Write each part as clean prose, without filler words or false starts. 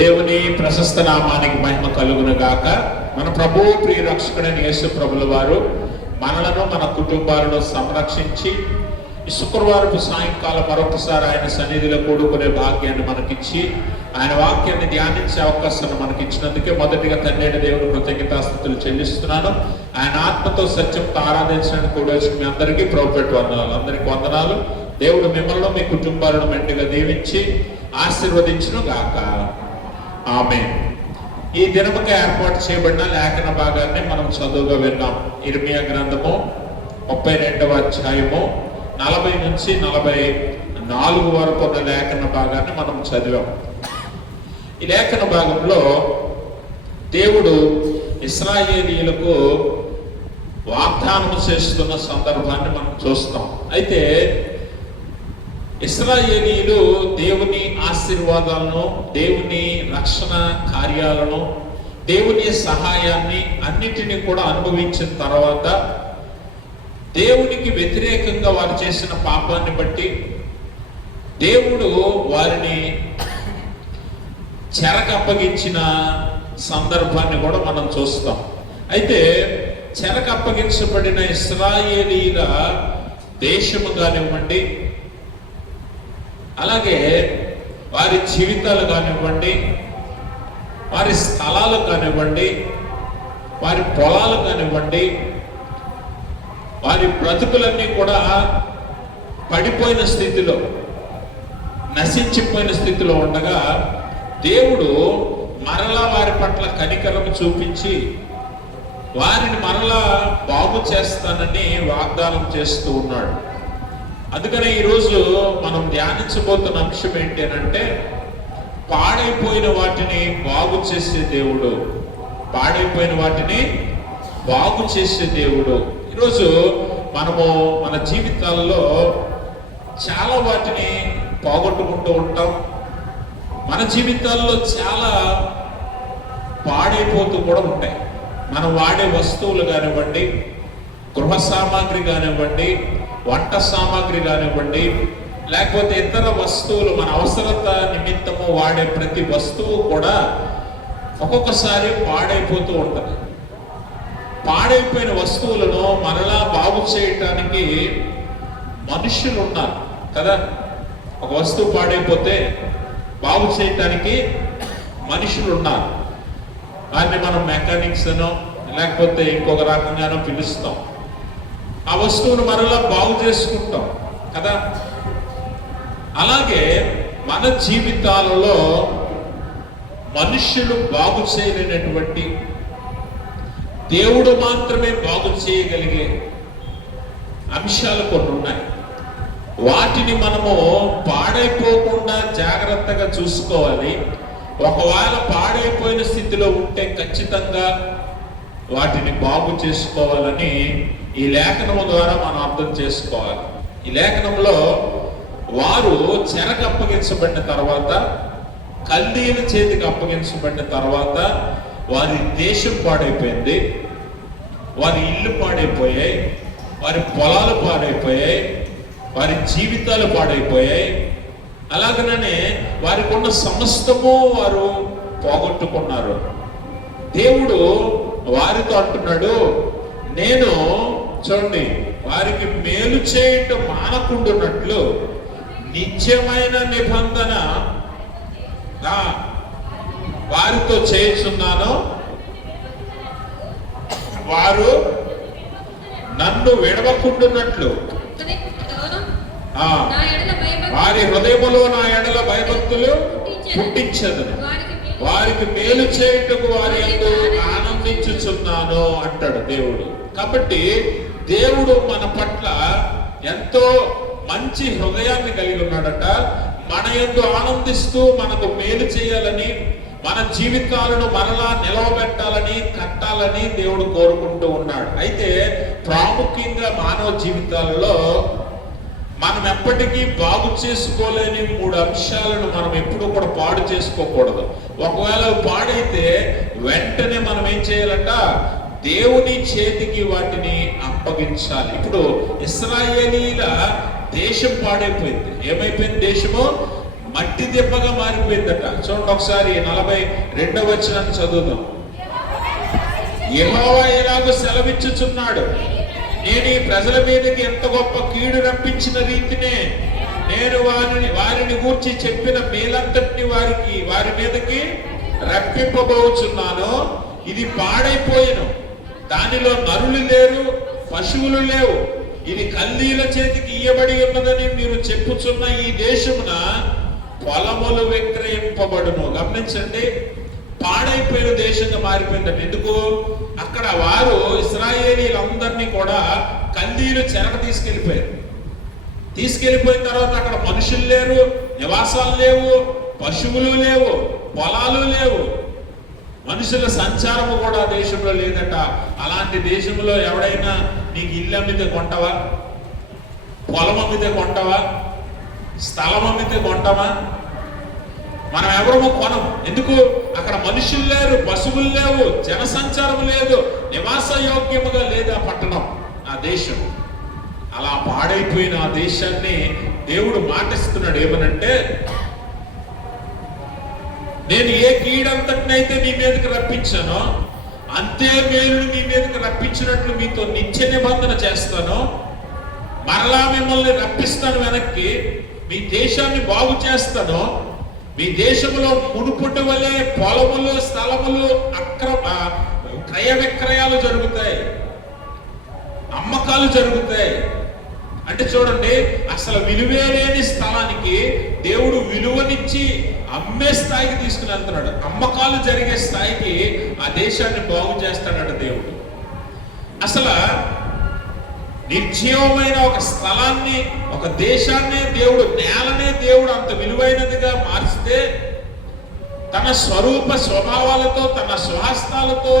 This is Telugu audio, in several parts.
దేవుని ప్రశస్త నామానికి మహిమ కలుగును గాక. మన ప్రభువు ప్రియ రక్షకుడైన యేసు ప్రభుల వారు మనలను మన కుటుంబాలను సంరక్షించి ఈ శుక్రవారపు సాయంకాలం మరొకసారి ఆయన సన్నిధిలో కూడుకునే భాగ్యాన్ని మనకిచ్చి ఆయన వాక్యాన్ని ధ్యానించే అవకాశాన్ని మనకిచ్చినందుకే మొదటిగా తండ్రి దేవుని కృతజ్ఞతాస్తుతులు చెల్లిస్తున్నాను. ఆయన ఆత్మతో సత్యంతో ఆరాధించడానికి కూడా వచ్చి మీ అందరికీ ప్రభుపెట్టు వందనాలు. అందరికీ వందనాలు. దేవుడు మిమ్మల్ని మీ కుటుంబాలను మెండుగా దీవించి ఆశీర్వదించును గాక. ఆమేన్. ఈ దినముగా ఏర్పాటు చేయబడిన లేఖన భాగాన్ని మనం చదువుగా విన్నాం. ఇర్మియా గ్రంథము 32వ అధ్యాయము 40 నుంచి 44 వరకు ఉన్న లేఖన భాగాన్ని మనం చదివాం. ఈ లేఖన భాగంలో దేవుడు ఇశ్రాయేలీయులకు వాగ్దానం చేస్తున్న సందర్భాన్ని మనం చూస్తాం. అయితే ఇశ్రాయేలీయులు దేవుని ఆశీర్వాదాలను, దేవుని రక్షణ కార్యాలను, దేవుని సహాయాన్ని అన్నిటినీ కూడా అనుభవించిన తర్వాత దేవునికి వ్యతిరేకంగా వారు చేసిన పాపాన్ని బట్టి దేవుడు వారిని చెరకు అప్పగించిన సందర్భాన్ని కూడా మనం చూస్తాం. అయితే చెరకు అప్పగించబడిన ఇశ్రాయేలీల దేశము కానివ్వండి, అలాగే వారి జీవితాలు కానివ్వండి, వారి స్థలాలు కానివ్వండి, వారి పొలాలు కానివ్వండి, వారి బ్రతుకులన్నీ కూడా పడిపోయిన స్థితిలో, నశించిపోయిన స్థితిలో ఉండగా దేవుడు మరలా వారి పట్ల కనికరం చూపించి వారిని మరలా బాగు చేస్తానని వాగ్దానం చేస్తూ ఉన్నాడు. అందుకనే ఈరోజు మనం ధ్యానించబోతున్న అంశం ఏంటి అంటే, పాడైపోయిన వాటిని బాగు చేసే దేవుడు. పాడైపోయిన వాటిని బాగు చేసే దేవుడు. ఈరోజు మనము మన జీవితాల్లో చాలా వాటిని పోగొట్టుకుంటూ ఉంటాం. మన జీవితాల్లో చాలా పాడైపోతూ కూడా ఉంటాయి. మనం వాడే వస్తువులు కానివ్వండి, గృహ సామాగ్రి కానివ్వండి, వంట సామాగ్రి కానివ్వండి, లేకపోతే ఇతర వస్తువులు, మన అవసరత నిమిత్తము వాడే ప్రతి వస్తువు కూడా ఒక్కొక్కసారి పాడైపోతూ ఉంటుంది. పాడైపోయిన వస్తువులను మరలా బాగు చేయటానికి మనుషులు ఉన్నారు కదా. ఒక వస్తువు పాడైపోతే బాగు చేయటానికి మనుషులు ఉన్నారు. వారిని మనం మెకానిక్స్ అనో లేకపోతే ఇంకొక రకంగానో పిలుస్తాం. ఆ వస్తువును మరలా బాగు చేసుకుంటాం కదా. అలాగే మన జీవితాలలో మనుషులు బాగు చేయలేనటువంటి, దేవుడు మాత్రమే బాగు చేయగలిగే అంశాలు కొన్ని ఉన్నాయి. వాటిని మనము పాడైపోకుండా జాగ్రత్తగా చూసుకోవాలి. ఒకవేళ పాడైపోయిన స్థితిలో ఉంటే ఖచ్చితంగా వాటిని బాగు చేసుకోవాలని ఈ లేఖనము ద్వారా మనం అర్థం చేసుకోవాలి. ఈ లేఖనంలో వారు చెరకు అప్పగించబడిన తర్వాత, కల్దీయుల చేతికి అప్పగించబడిన తర్వాత వారి దేశం పాడైపోయింది, వారి ఇల్లు పాడైపోయాయి, వారి పొలాలు పాడైపోయాయి, వారి జీవితాలు పాడైపోయాయి. అలాగనే వారికి ఉన్న సమస్తము వారు పోగొట్టుకున్నారు. దేవుడు వారితో అంటున్నాడు, నేను చూడండి వారికి మేలు చేయటం మానకుండున్నట్లు నిత్యమైన నిబంధన వారితో చేస్తున్నాను. వారు నన్ను విడవకుండున్నట్లు వారి హృదయములో నా ఎడల భయభక్తులు పుట్టించదను. వారికి మేలు చేయుటకు వారి యందు ఆనందించుచున్నాను అంటాడు దేవుడు. కాబట్టి దేవుడు మన పట్ల ఎంతో మంచి హృదయాన్ని కలిగి ఉన్నాడట. మన యందు ఆనందిస్తూ మనకు మేలు చేయాలని, మన జీవితాలను మరలా నిలవబెట్టాలని, కట్టాలని దేవుడు కోరుకుంటూ ఉన్నాడు. అయితే ప్రాముఖ్యంగా మానవ జీవితాలలో మనం ఎప్పటికీ బాగు చేసుకోలేని 3 అంశాలను మనం ఎప్పుడూ కూడా పాడు చేసుకోకూడదు. ఒకవేళ పాడైతే వెంటనే మనం ఏం చేయాలంట, దేవుని చేతికి వాటిని అప్పగించాలి. ఇప్పుడు ఇశ్రాయేలీల దేశం పాడైపోయింది. ఏమైపోయింది దేశము? మట్టి దెబ్బగా మారిపోయిందట. చూడండి ఒకసారి 42వ వచనాన్ని చదువుదాం. యెహోవా ఎలాగో సెలవిచ్చుచున్నాడు, నేను ఈ ప్రజల మీదకి ఎంత గొప్ప కీడు రప్పించిన రీతినే నేను వారిని గూర్చి చెప్పిన మేలంతటిని వారి మీదకి రప్పింపబోచున్నాను. ఇది పాడైపోయిను, దానిలో నరులు లేరు, పశువులు లేవు. ఇది కల్దీల చేతికి ఇయ్యబడి ఉన్నదని మీరు చెప్పుచున్న ఈ దేశమున పొలములు విక్రయింపబడును. గమనించండి, పాడైపోయిన దేశంగా మారిపోయిందండి. ఎందుకు? అక్కడ వారు ఇశ్రాయేలీలందరినీ కూడా కల్దీలు చెరక తీసుకెళ్ళిపోయిన తర్వాత అక్కడ మనుషులు లేరు, నివాసాలు లేవు, పశువులు లేవు, పొలాలు లేవు, మనుషుల సంచారము కూడా దేశంలో లేదట. అలాంటి దేశంలో ఎవడైనా నీకు ఇల్లు అమ్మితే కొంటవా? పొలం అమ్మితే కొంటవా? స్థలం అమ్మితే కొంటవా? మనం ఎవరము కొనం. ఎందుకు? అక్కడ మనుషులు లేరు, పశువులు లేవు, జనసంచారం లేదు, నివాస యోగ్యముగా లేదు ఆ పట్టణం, ఆ దేశం. అలా పాడైపోయిన ఆ దేశాన్ని దేవుడు మాటిస్తున్నాడు. ఏమనంటే, నేను ఏ కీడంతటినైతే మీ మీదకి రప్పించానో అంతే మేలుని మీ మీదకి రప్పించినట్లు మీతో నిత్య నిబంధన చేస్తాను. మరలా మిమ్మల్ని రప్పిస్తాను వెనక్కి, మీ దేశాన్ని బాగు చేస్తాను. మీ దేశంలో మునుపటి వలె పొలములు, స్థలములు, క్రయ విక్రయాలు జరుగుతాయి, అమ్మకాలు జరుగుతాయి. అంటే చూడండి, అసలు విలువే లేని స్థలానికి దేవుడు విలువనిచ్చి అమ్మే స్థాయికి తీసుకుని వెళ్తున్నాడు. అమ్మకాలు జరిగే స్థాయికి ఆ దేశాన్ని బాగు చేస్తాడట దేవుడు. అసలు నిర్జీవమైన ఒక స్థలాన్ని, ఒక దేశాన్ని దేవుడు, నేలనే దేవుడు అంత విలువైనదిగా మార్చితే, తన స్వరూప స్వభావాలతో, తన స్వహస్తాలతో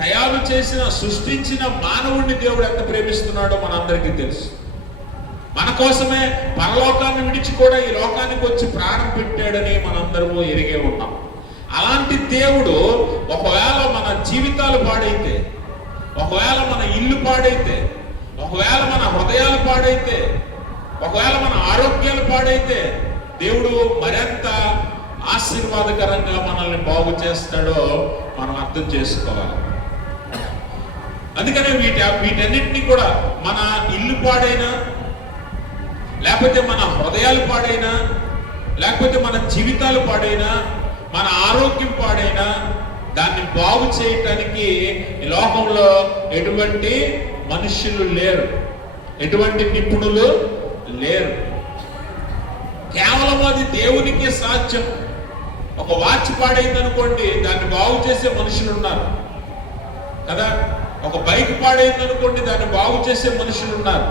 తయారు చేసిన, సృష్టించిన మానవుడిని దేవుడు ఎంత ప్రేమిస్తున్నాడో మనందరికీ తెలుసు. మన కోసమే పరలోకాన్ని విడిచి కూడా ఈ లోకానికి వచ్చి ప్రాణం పెట్టాడని మనందరము ఎరిగే ఉన్నాం. అలాంటి దేవుడు ఒకవేళ మన జీవితాలు పాడైతే, ఒకవేళ మన ఇల్లు పాడైతే, ఒకవేళ మన హృదయాలు పాడైతే, ఒకవేళ మన ఆరోగ్యాలు పాడైతే, దేవుడు మరింత ఆశీర్వాదకరంగా మనల్ని బాగు చేస్తాడో మనం అర్థం చేసుకోవాలి. అందుకనే వీటన్నిటినీ కూడా, మన ఇల్లు పాడైనా, లేకపోతే మన హృదయాలు పాడైనా, లేకపోతే మన జీవితాలు పాడైనా, మన ఆరోగ్యం పాడైనా, దాన్ని బాగు చేయటానికి ఈ లోకంలో ఎటువంటి మనుషులు లేరు, ఎటువంటి నిపుణులు లేరు. కేవలం అది దేవునికి సాధ్యం. ఒక వాచ్ పాడైంది అనుకోండి, దాన్ని బాగు చేసే మనుషులు ఉన్నారు కదా. ఒక బైక్ పాడైంది అనుకోండి, దాన్ని బాగు చేసే మనుషులు ఉన్నారు.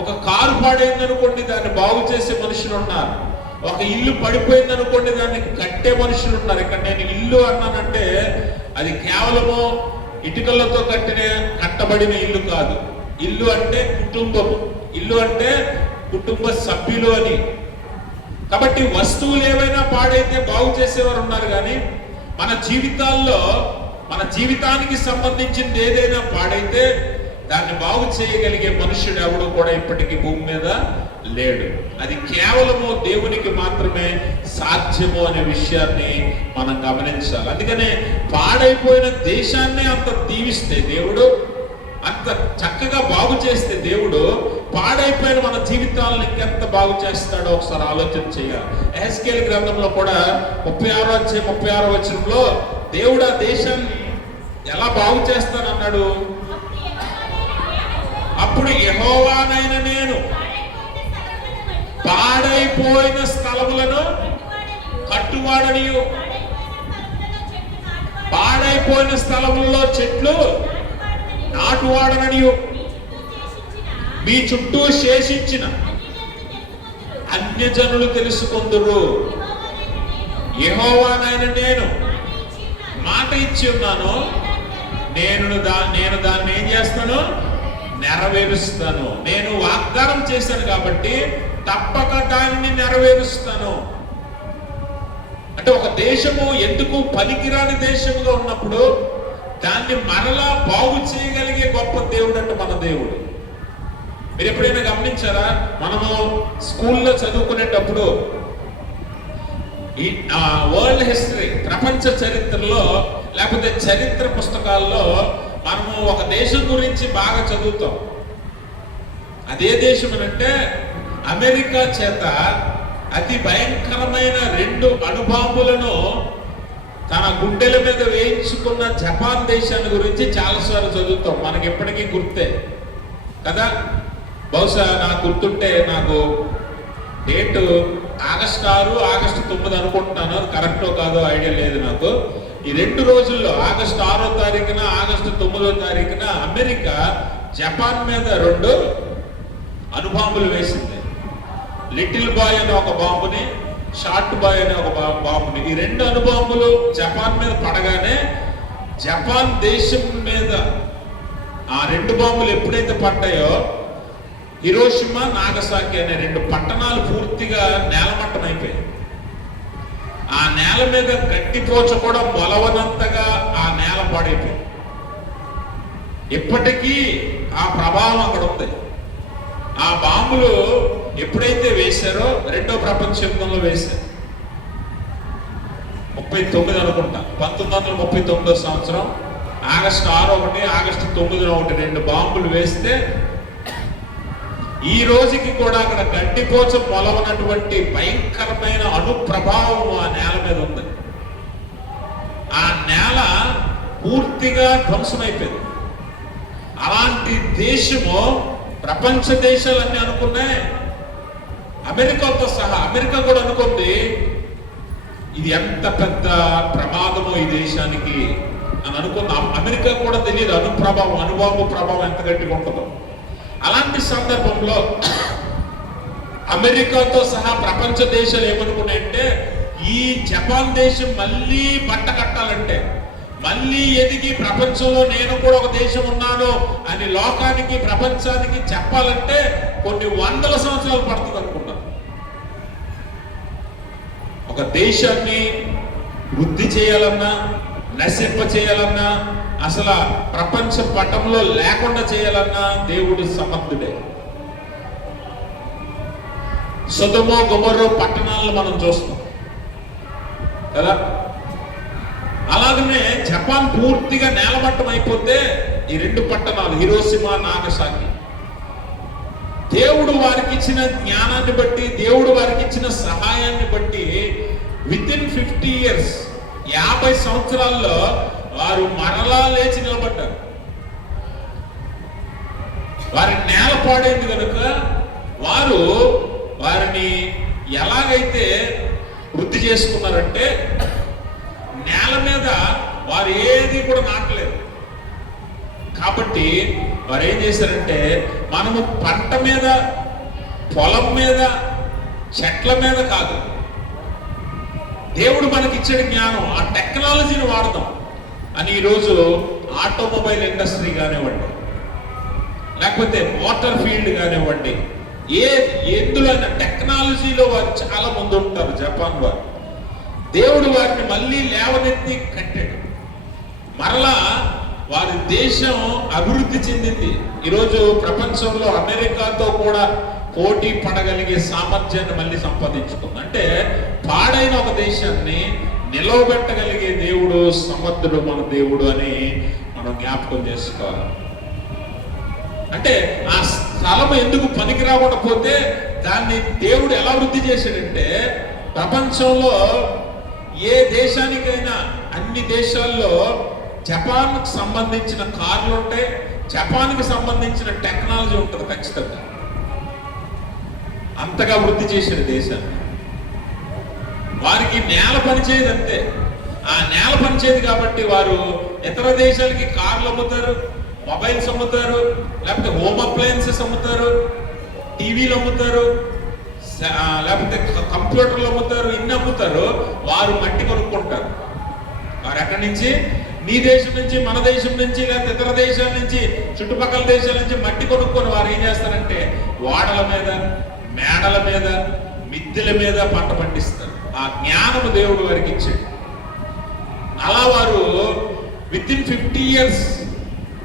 ఒక కారు పాడైంది అనుకోండి, దాన్ని బాగు చేసే మనుషులు ఉన్నారు. ఒక ఇల్లు పడిపోయింది అనుకోండి, దాన్ని కట్టే మనుషులు ఉన్నారు. ఇక్కడ నేను ఇల్లు అన్నానంటే అది కేవలము ఇటుకలతో కట్టబడిన ఇల్లు కాదు. ఇల్లు అంటే కుటుంబము, ఇల్లు అంటే కుటుంబ సభ్యులు అని. కాబట్టి వస్తువులు ఏవైనా పాడైతే బాగు చేసేవారు ఉన్నారు, కానీ మన జీవితాల్లో, మన జీవితానికి సంబంధించింది ఏదైనా పాడైతే దాన్ని బాగు చేయగలిగే మనుషుడు ఎవడు కూడా ఇప్పటికీ భూమి మీద లేడు. అది కేవలము దేవునికి మాత్రమే సాధ్యము అనే విషయాన్ని మనం గమనించాలి. అందుకనే పాడైపోయిన దేశాన్ని అంత దీవిస్తే దేవుడు, అంత చక్కగా బాగు చేస్తే దేవుడు, పాడైపోయిన మన జీవితాలను ఇంకెంత బాగు చేస్తాడో ఒకసారి ఆలోచన చేయాలి. యెహెజ్కేలు గ్రంథంలో కూడా 36వ అధ్యాయం 36వ వచనంలో దేవుడు ఆ దేశాన్ని ఎలా బాగు చేస్తానన్నాడు. అప్పుడు యెహోవానైన నేను పాడైపోయిన స్థలములను కట్టువాడనియు, పాడైపోయిన స్థలములలో చెట్లు నాటువాడననియు, మీ చుట్టూ శేషించిన అన్యజనులు తెలుసుకొందురు. యెహోవానైన నేను మాట ఇచ్చి ఉన్నాను, నేను దాన్ని ఏం చేస్తాను, నెరవేరుస్తాను. నేను వాగ్దానం చేశాను కాబట్టి తప్పక దానిని నెరవేరుస్తాను. అంటే ఒక దేశము ఎందుకు పనికిరాని దేశముగా ఉన్నప్పుడు దాన్ని మరలా బాగు చేయగలిగే గొప్ప దేవుడు అంటే మన దేవుడు. మీరు ఎప్పుడైనా గమనించారా? మనము స్కూల్లో చదువుకునేటప్పుడు ఈ వరల్డ్ హిస్టరీ, ప్రపంచ చరిత్రలో లేకపోతే చరిత్ర పుస్తకాల్లో మనము ఒక దేశం గురించి బాగా చదువుతాం. అదే దేశం అంటే అమెరికా చేత అతి భయంకరమైన 2 అణుబాంబులను తన గుండెల మీద వేయించుకున్న జపాన్ దేశాన్ని గురించి చాలాసార్లు చదువుతాం. మనకి ఎప్పటికీ గుర్తే కదా. బహుశా నాకు గుర్తుంటే, నాకు డేటు ఆగస్టు 6, ఆగస్టు 9 అనుకుంటున్నాను. అది కరెక్టో కాదో ఐడియా లేదు నాకు. ఈ 2 రోజుల్లో ఆగస్టు 6వ తారీఖున, ఆగస్టు 9వ తారీఖున అమెరికా జపాన్ మీద 2 అణుబాంబులు వేసింది. లిటిల్ బాయ్ అనే ఒక బాంబుని, షార్ట్ బాయ్ అనే ఒక బాంబుని. ఈ 2 అణుబాంబులు జపాన్ మీద పడగానే జపాన్ దేశం మీద ఆ 2 బాంబులు ఎప్పుడైతే పడ్డాయో హిరోషిమా, నాగసాకి అనే 2 పట్టణాలు పూర్తిగా నేలమట్టం అయిపోయాయి. ఆ నేల మీద గట్టిపోచ కూడా మొలవనంతగా ఆ నేల పాడైపోయింది. ఇప్పటికీ ఆ ప్రభావం అక్కడ ఉంది. ఆ బాంబులు ఎప్పుడైతే వేశారో, 2వ ప్రపంచ యుద్ధంలో వేశారు. 39 అనుకుంటా, 1939 సంవత్సరం ఆగస్టు 6 ఒకటి, ఆగస్టు 9 ఒకటి 2 బాంబులు వేస్తే ఈ రోజుకి కూడా అక్కడ గడ్డిపోచ మొలవనటువంటి భయంకరమైన అణు ప్రభావం ఆ నేల మీద ఉంది. ఆ నేల పూర్తిగా ధ్వంసమైపోయింది. అలాంటి దేశము ప్రపంచ దేశాలన్నీ అనుకున్నాయి, అమెరికాతో సహా. అమెరికా కూడా అనుకుంది ఇది ఎంత పెద్ద ప్రమాదమో ఈ దేశానికి అని అనుకున్నా. అమెరికా కూడా తెలియదు అణుబాంబు ప్రభావం ఎంత గట్టిగా ఉంటుందో. అలాంటి సందర్భంలో అమెరికాతో సహా ప్రపంచ దేశాలు ఏమనుకున్నాయంటే, ఈ జపాన్ దేశం మళ్ళీ బట్ట కట్టాలంటే, మళ్ళీ ఎదిగి ప్రపంచంలో నేను కూడా ఒక దేశం ఉన్నాను అని లోకానికి, ప్రపంచానికి చెప్పాలంటే కొన్ని 100 సంవత్సరాలు పడుతుంది అనుకున్నారు. ఒక దేశాన్ని వృద్ధి చేయాలన్నా, నశింప చేయాలన్నా, అసలు ప్రపంచ పటంలో లేకుండా చేయాలన్నా దేవుడు సమర్థుడే. సొదొమ గొమొర్రా పట్టణాలను మనం చూస్తాం కదా. అలాగనే జపాన్ పూర్తిగా నేలమట్టం అయిపోతే ఈ 2 పట్టణాలు హిరోషిమా, నాగసాకి, దేవుడు వారికి ఇచ్చిన జ్ఞానాన్ని బట్టి, దేవుడు వారికి ఇచ్చిన సహాయాన్ని బట్టి వితిన్ 50 years, 50 సంవత్సరాల్లో వారు మరలా లేచి నిలబడ్డారు. వారి నేల పాడైంది కనుక వారు వారిని ఎలాగైతే వృద్ధి చేసుకున్నారంటే, నేల మీద వారు ఏది కూడా నాటలేదు. కాబట్టి వారు ఏం చేశారంటే, మనము పంట మీద, పొలం మీద, చెట్ల మీద కాదు, దేవుడు మనకి ఇచ్చిన జ్ఞానం, ఆ టెక్నాలజీని వాడదాం అని ఈరోజు ఆటోమొబైల్ ఇండస్ట్రీ కానివ్వండి, లేకపోతే మోటార్ ఫీల్డ్ కానివ్వండి, ఎందులో టెక్నాలజీలో వారు చాలా ముందు ఉంటారు జపాన్ వారు. దేవుడు వారిని మళ్ళీ లేవనెత్తి కట్టాడు. మరలా వారి దేశం అభివృద్ధి చెందింది. ఈరోజు ప్రపంచంలో అమెరికాతో కూడా పోటీ పడగలిగే సామర్థ్యాన్ని మళ్ళీ సంపాదించుకుంది. అంటే పాడైన ఒక దేశాన్ని నిలవబెట్టగలిగే దేవుడు సమర్థుడు మన దేవుడు అని మనం జ్ఞాపకం చేసుకోవాలి. అంటే ఆ స్థలం ఎందుకు పనికి రాకుండా పోతే దాన్ని దేవుడు ఎలా వృద్ధి చేశాడంటే, ప్రపంచంలో ఏ దేశానికైనా అన్ని దేశాల్లో జపాన్కు సంబంధించిన కార్లు ఉంటాయి, జపాన్కి సంబంధించిన టెక్నాలజీ ఉంటుంది ఖచ్చితంగా. అంతగా వృద్ధి చేసిన దేశాన్ని. వారికి నేల పనిచేయదు అంతే. ఆ నేల పనిచేయదు కాబట్టి వారు ఇతర దేశాలకి కార్లు అమ్ముతారు, మొబైల్స్ అమ్ముతారు, లేకపోతే హోమ్ అప్లయన్సెస్ అమ్ముతారు, టీవీలు అమ్ముతారు, లేకపోతే కంప్యూటర్లు అమ్ముతారు. ఇన్ని అమ్ముతారు. వారు మట్టి కొనుక్కుంటారు. వారు ఎక్కడి నుంచి? నీ దేశం నుంచి, మన దేశం నుంచి, లేకపోతే ఇతర దేశాల నుంచి, చుట్టుపక్కల దేశాల నుంచి మట్టి కొనుక్కొని వారు ఏం చేస్తారంటే ఓడల మీద, మేడల మీద, మిద్దెల మీద పంట పండిస్తారు. ఆ జ్ఞానము దేవుడు వారికి ఇచ్చాడు. అలా వారు వితిన్ 50 years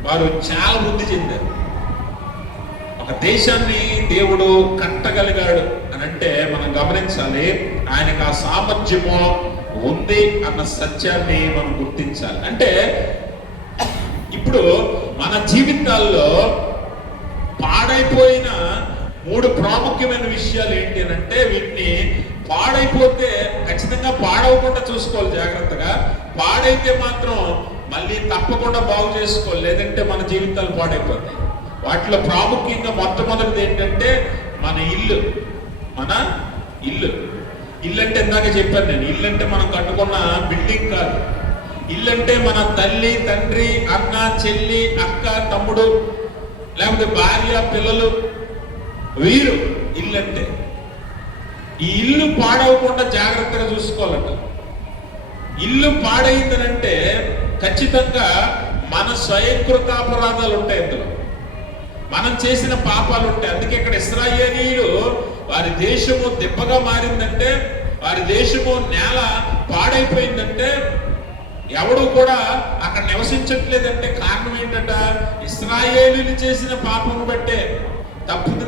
వారు చాలా వృద్ధి చెందారు. ఒక దేశాన్ని దేవుడు కట్టగలిగాడు అని అంటే మనం గమనించాలి. ఆయనకు ఆ సామర్థ్యము ఉంది అన్న సత్యాన్ని మనం గుర్తించాలి. అంటే ఇప్పుడు మన జీవితాల్లో పాడైపోయిన 3 ప్రాముఖ్యమైన విషయాలు ఏంటి అని అంటే, వీటిని పాడైపోతే ఖచ్చితంగా పాడవకుండా చూసుకోవాలి జాగ్రత్తగా. పాడైతే మాత్రం మళ్ళీ తప్పకుండా బాగు చేసుకోవాలి, లేదంటే మన జీవితాలు పాడైపోతాయి. వాటిలో ప్రాముఖ్యంగా మొట్టమొదటిది ఏంటంటే మన ఇల్లు. మన ఇల్లు. ఇల్లు అంటే ఇందాక చెప్పాను నేను, ఇల్లు అంటే మనం కట్టుకున్న బిల్డింగ్ కాదు. ఇల్లు అంటే మన తల్లి, తండ్రి, అన్న, చెల్లి, అక్క, తమ్ముడు, లేకపోతే భార్య, పిల్లలు, వీరు ఇల్లు అంటే. ఈ ఇల్లు పాడవకుండా జాగ్రత్తగా చూసుకోవాలట. ఇల్లు పాడైందనంటే ఖచ్చితంగా మన స్వయంకృతాపరాధాలు ఉంటాయి, అందులో మనం చేసిన పాపాలు ఉంటాయి. అందుకే ఇక్కడ ఇశ్రాయేలీయులు వారి దేశము దెబ్బగా మారిందంటే, వారి దేశము నేల పాడైపోయిందంటే, ఎవడు కూడా అక్కడ నివసించట్లేదంటే కారణం ఏంటంట, ఇశ్రాయేలీయులు చేసిన పాపము బట్టే,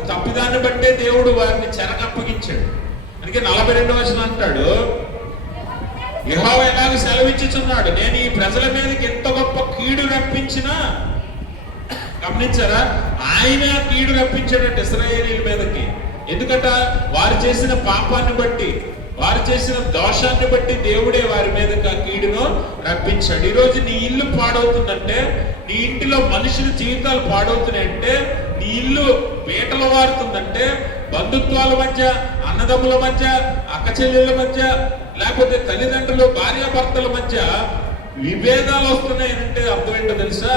తప్పిదాన్ని బట్టే దేవుడు వారిని చెరకప్పగించాడు. అందుకే 42వ వచనం అంటాడు, యెహోవా ఎలాగ సెలవిచ్చుచున్నాడు, నేను ఈ ప్రజల మీదకి ఎంత గొప్ప కీడు రప్పించినా, గమనించారా, ఆయన కీడు రప్పించాడంటే ఇశ్రాయేలీయుల మీదకి. ఎందుకంట వారు చేసిన పాపాన్ని బట్టి, వారు చేసిన దోషాన్ని బట్టి దేవుడే వారి మీదకి ఆ కీడును రప్పించాడు. ఈరోజు నీ ఇల్లు పాడవుతుందంటే, నీ ఇంటిలో మనుషుల జీవితాలు పాడవుతున్నాయంటే, నీ ఇల్లు పీటలు వారుతుందంటే, బంధుత్వాల మధ్య, అన్నదమ్ముల మధ్య, అక్క చెల్లెళ్ళ మధ్య, లేకపోతే తల్లిదండ్రులు, భార్యాభర్తల మధ్య విభేదాలు వస్తున్నాయంటే అర్థం ఏంటో తెలుసా?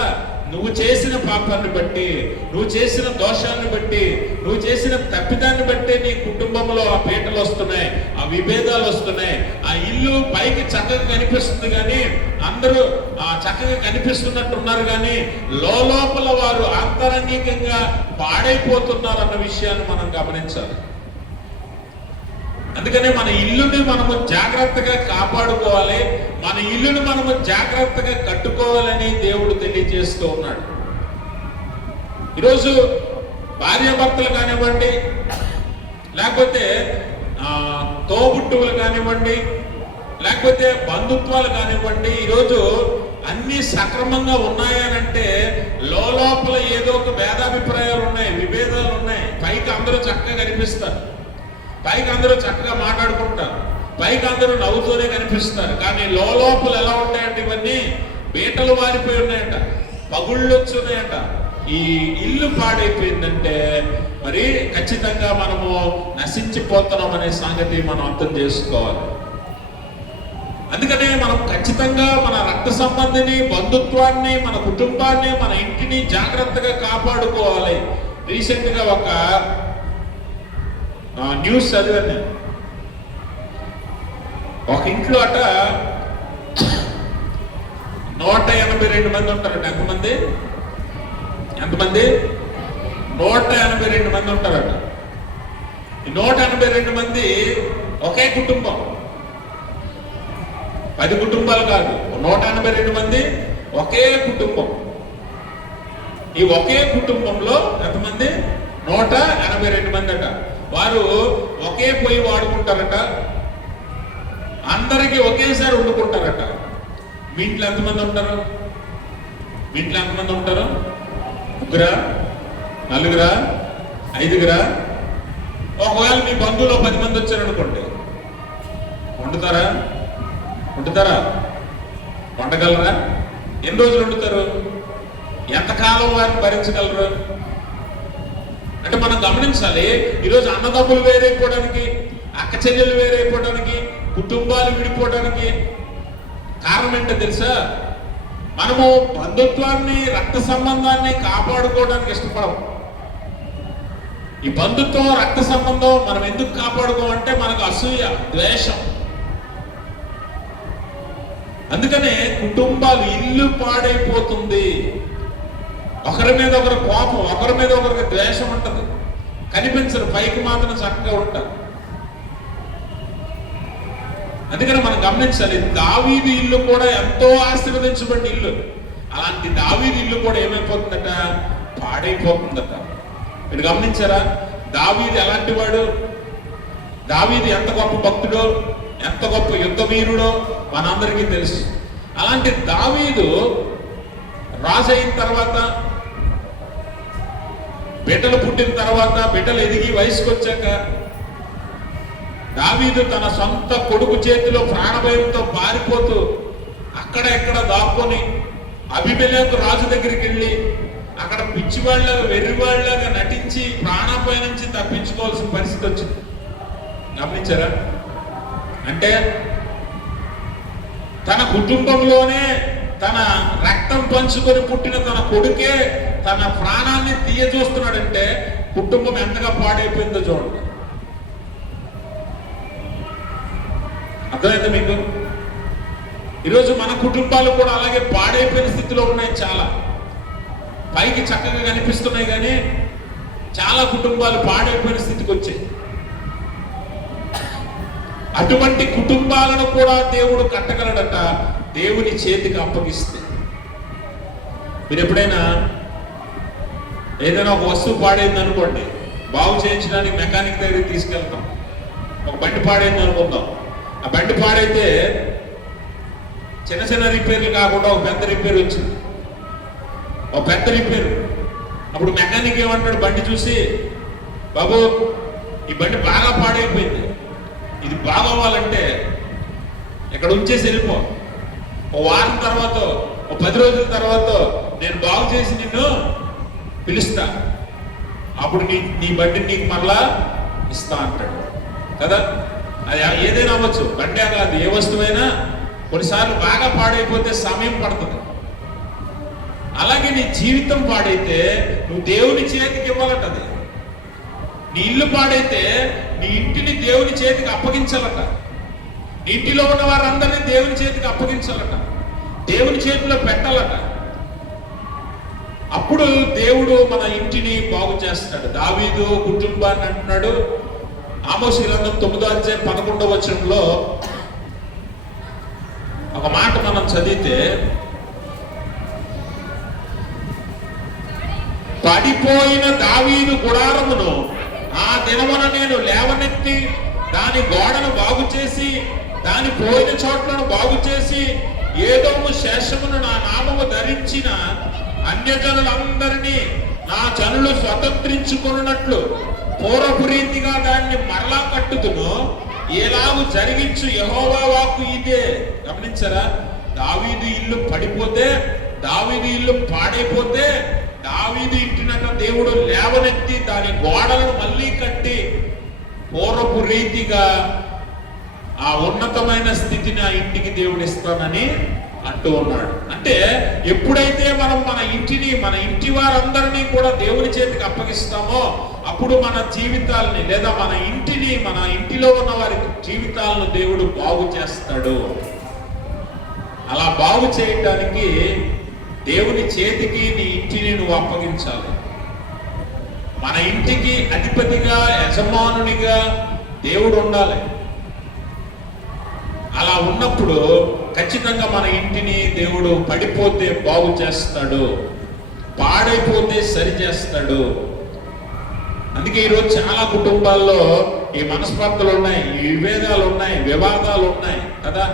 నువ్వు చేసిన పాపాన్ని బట్టి, నువ్వు చేసిన దోషాన్ని బట్టి, నువ్వు చేసిన తప్పిదాన్ని బట్టి నీ కుటుంబంలో ఆ పీటలు వస్తున్నాయి, ఆ విభేదాలు వస్తున్నాయి. ఆ ఇల్లు పైకి చక్కగా కనిపిస్తుంది కానీ, అందరూ చక్కగా కనిపిస్తున్నట్టున్నారు కానీ లోపల వారు ఆంతరంగికంగా పాడైపోతున్నారు అన్న విషయాన్ని మనం గమనించాలి. అందుకనే మన ఇల్లుని మనము జాగ్రత్తగా కాపాడుకోవాలి, మన ఇల్లుని మనము జాగ్రత్తగా కట్టుకోవాలని దేవుడు తెలియజేస్తూ ఉన్నాడు. ఈరోజు భార్యాభర్తలు కానివ్వండి, లేకపోతే తోబుట్టువులు కానివ్వండి, లేకపోతే బంధుత్వాలు కానివ్వండి, ఈరోజు అన్ని సక్రమంగా ఉన్నాయనంటే లోపల ఏదో ఒక భేదాభిప్రాయాలు ఉన్నాయి, విభేదాలు ఉన్నాయి. పైకి అందరూ చక్కగా కనిపిస్తారు, పైకి అందరూ చక్కగా మాట్లాడుకుంటారు, పైకి అందరూ నవ్వుతూనే కనిపిస్తారు, కానీ లోపల ఎలా ఉంటాయంటే ఇవన్నీ బీటలు మారిపోయి ఉన్నాయట, పగుళ్ళు వచ్చున్నాయట. ఈ ఇల్లు పాడైపోయిందంటే మరి ఖచ్చితంగా మనము నశించిపోతున్నాం అనే సంగతి మనం అర్థం చేసుకోవాలి. అందుకనే మనం ఖచ్చితంగా మన రక్త సంబంధిని, బంధుత్వాన్ని, మన కుటుంబాన్ని, మన ఇంటిని జాగ్రత్తగా కాపాడుకోవాలి. రీసెంట్ గా ఒక న్యూస్ చదివాను నేను. ఒక ఇంట్లో అట 182 మంది ఉంటారట. ఎంతమంది? 182 మంది ఉంటారట. 182 మంది ఒకే కుటుంబం, 10 కుటుంబాలు కాదు, 182 మంది ఒకే కుటుంబం. ఈ ఒకే కుటుంబంలో ఎంతమంది? 182 మంది అట. వారు ఒకే పొయ్యి వాడుకుంటారట, అందరికీ ఒకేసారి వండుకుంటారట. మీ ఇంట్లో ఎంతమంది ఉంటారు? మీ ఇంట్లో ఎంతమంది ఉంటారు? 3, 4, 5? ఒకవేళ మీ బంధువులో 10 మంది వచ్చారనుకోండి, వండుతారా? వండగలరా? ఎన్ని రోజులు వండుతారు? ఎంతకాలం వారిని భరించగలరు? అంటే మనం గమనించాలి, ఈరోజు అన్నదమ్ములు వేరైపోవడానికి, అక్క చెల్లెలు వేరైపోవడానికి, కుటుంబాలు విడిపోవడానికి కారణం ఏంటో తెలుసా? మనము బంధుత్వాన్ని, రక్త సంబంధాన్ని కాపాడుకోవడానికి ఇష్టపడము. ఈ బంధుత్వం, రక్త సంబంధం మనం ఎందుకు కాపాడుకోమంటే మనకు అసూయ, ద్వేషం. అందుకనే కుటుంబాలు, ఇల్లు పాడైపోతుంది. ఒకరి మీద ఒకరు కోపం, ఒకరి మీద ఒకరికి ద్వేషం ఉంటుంది, కనిపించరు, పైకి మాత్రం చక్కగా ఉంటారు. అందుకని మనం గమనించాలి, దావీదు ఇల్లు కూడా ఎంతో ఆశీర్వదించబడిన ఇల్లు. అలాంటి దావీదు ఇల్లు కూడా ఏమైపోతుందట? పాడైపోతుందట. మీరు గమనించారా? దావీదు ఎలాంటి వాడు? దావీదు ఎంత గొప్ప భక్తుడో, ఎంత గొప్ప యుద్ధ వీరుడో మనందరికీ తెలుసు. అలాంటి దావీదు రాజు అయిన తర్వాత, బిడ్డలు పుట్టిన తర్వాత, బిడ్డలు ఎదిగి వయసుకు వచ్చాక దావీదు తన సొంత కొడుకు చేతిలో ప్రాణభయంతో పారిపోతూ అక్కడ ఎక్కడ దాక్కొని అబీమెలెకు రాజు దగ్గరికి వెళ్ళి అక్కడ పిచ్చివాళ్ళగా వెర్రివాళ్ళగా నటించి ప్రాణాపాయం నుంచి తప్పించుకోవాల్సిన పరిస్థితి వచ్చింది. గమనించారా? అంటే తన కుటుంబంలోనే తన రక్తం పంచుకొని పుట్టిన తన కొడుకే తన ప్రాణాన్ని తీయజూస్తున్నాడంటే కుటుంబం ఎంతగా పాడైపోయిందో చూడండి. అర్థమైందా మీకు? ఈరోజు మన కుటుంబాలు కూడా అలాగే పాడైపోయిన స్థితిలో ఉన్నాయి. చాలా పైకి చక్కగా కనిపిస్తున్నాయి కానీ చాలా కుటుంబాలు పాడైపోయిన స్థితికి వచ్చాయి. అటువంటి కుటుంబాలను కూడా దేవుడు కట్టగలడట, దేవుని చేతికి అప్పగిస్తే. మీరు ఎప్పుడైనా ఏదైనా ఒక వస్తువు పాడైంది అనుకోండి, బాగు చేయించడానికి మెకానిక్ దగ్గరికి తీసుకెళ్తాం. ఒక బండి పాడైంది అనుకుందాం. ఆ బండి పాడైతే చిన్న చిన్న రిపేర్లు కాకుండా ఒక పెద్ద రిపేర్ వచ్చింది, ఒక పెద్ద రిపేర్. అప్పుడు మెకానిక్ ఏమంటాడు, బండి చూసి, బాబు ఈ బండి బాగా పాడైపోయింది, ఇది బాగోవాలంటే ఇక్కడ ఉంచేసి వెళ్ళిపో, ఓ వారం తర్వాత, ఓ 10 రోజుల తర్వాత నేను బాగు చేసి నిన్ను పిలుస్తా, అప్పుడు నీ బండిని నీకు మరలా ఇస్తా అంటాడు కదా. అది ఏదైనా అవ్వచ్చు, బండి కాదు, ఏ వస్తువైనా కొన్నిసార్లు బాగా పాడైపోతే సమయం పడుతుంది. అలాగే నీ జీవితం పాడైతే నువ్వు దేవుని చేతికి ఇవ్వాలటది. నీ ఇల్లు పాడైతే నీ ఇంటిని దేవుని చేతికి అప్పగించాలట. నీ ఇంటిలో ఉన్న వారందరినీ దేవుని చేతికి అప్పగించాలట, దేవుని చేతిలో పెట్టాలట. అప్పుడు దేవుడు మన ఇంటిని బాగు చేస్తాడు. దావీదు కుటుంబాన్ని అంటున్నాడు, ఆమోసు గ్రంథం 9వ అధ్యాయం 11వ వచనంలో ఒక మాట మనం చదివితే, పడిపోయిన దావీదు గుడారమును ఆ దినమున నేను లేవనెత్తి దాని గోడను బాగు చేసి దాని పోయిన చోట్లను బాగు చేసి ఏదోము శేషమును నా నామము ధరించిన అన్యజనులందరినీ నా జనులు స్వతంత్రించుకున్నట్లు పూర్వపు రీతిగా దాన్ని మరలా కట్టుదును, ఎలాగూ జరిగించు యెహోవా వాక్కు ఇదే. గమనించారా? దావీదు ఇల్లు పడిపోతే, దావీదు ఇల్లు పాడైపోతే, దావీదు ఇంటినట దేవుడు లేవనెత్తి దాని గోడలను మళ్ళీ కట్టి పూర్వపు రీతిగా ఆ ఉన్నతమైన స్థితిని ఆ ఇంటికి దేవుడు ఇస్తానని అంటూ ఉన్నాడు. అంటే ఎప్పుడైతే మనం మన ఇంటిని, మన ఇంటి వారందరినీ కూడా దేవుని చేతికి అప్పగిస్తామో అప్పుడు మన జీవితాలని, లేదా మన ఇంటిని, మన ఇంటిలో ఉన్న వారి జీవితాలను దేవుడు బాగు చేస్తాడు. అలా బాగు చేయటానికి దేవుని చేతికి నీ ఇంటిని నువ్వు అప్పగించాలి. మన ఇంటికి అధిపతిగా, యజమానునిగా దేవుడు ఉండాలి. అలా ఉన్నప్పుడు ఖచ్చితంగా మన ఇంటిని దేవుడు పడిపోతే బాగు చేస్తాడు, పాడైపోతే సరి చేస్తాడు. అందుకే ఈరోజు చాలా కుటుంబాల్లో ఈ మనస్పర్ధలు ఉన్నాయి, ఈ విభేదాలు ఉన్నాయి, వివాదాలు ఉన్నాయి కదా.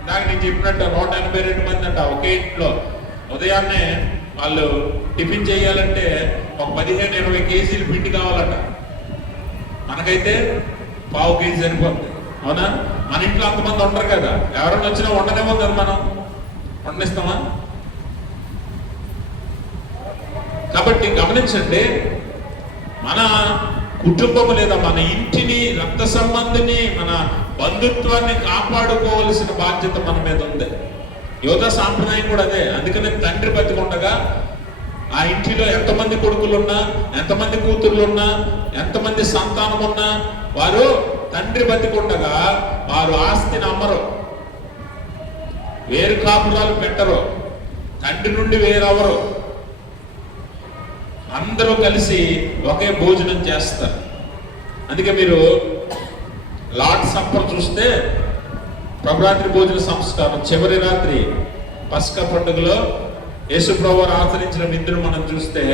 ఇందాక నేను చెప్పినట్టు 182 మంది అంట ఒకే ఇంట్లో. ఉదయాన్నే వాళ్ళు టిఫిన్ చేయాలంటే ఒక 15-20 కేజీలు పిండి కావాలట. మనకైతే పావు కేజీ సరిపోతుంది, అవునా? మన ఇంట్లో అంతమంది ఉండరు కదా, ఎవరైనా వచ్చినా వండనేమో కదా, మనం వండిస్తామా? కాబట్టి గమనించండి, మన కుటుంబం లేదా మన ఇంటిని, రక్త సంబంధిని, మన బంధుత్వాన్ని కాపాడుకోవాల్సిన బాధ్యత మన మీద ఉంది. యోధ సాంప్రదాయం కూడా అదే. అందుకనే తండ్రి బతికుండగా ఆ ఇంటిలో ఎంతమంది కొడుకులున్నా, ఎంతమంది కూతుర్లున్నా, ఎంతమంది సంతానం ఉన్నా, వారు తండ్రి బతికుండగా వారు ఆస్తిని అమ్మరు, వేరు కాపురాలు పెట్టరు, తండ్రి నుండి వేరవరు, అందరూ కలిసి ఒకే భోజనం చేస్తారు. అందుకే మీరు లార్డ్ సప్పర్ చూస్తే, ప్రభురాత్రి భోజన సంస్కారం చివరి రాత్రి పస్కా పండుగలో యేసు ప్రభువు ఆచరించిన విందును మనం చూస్తే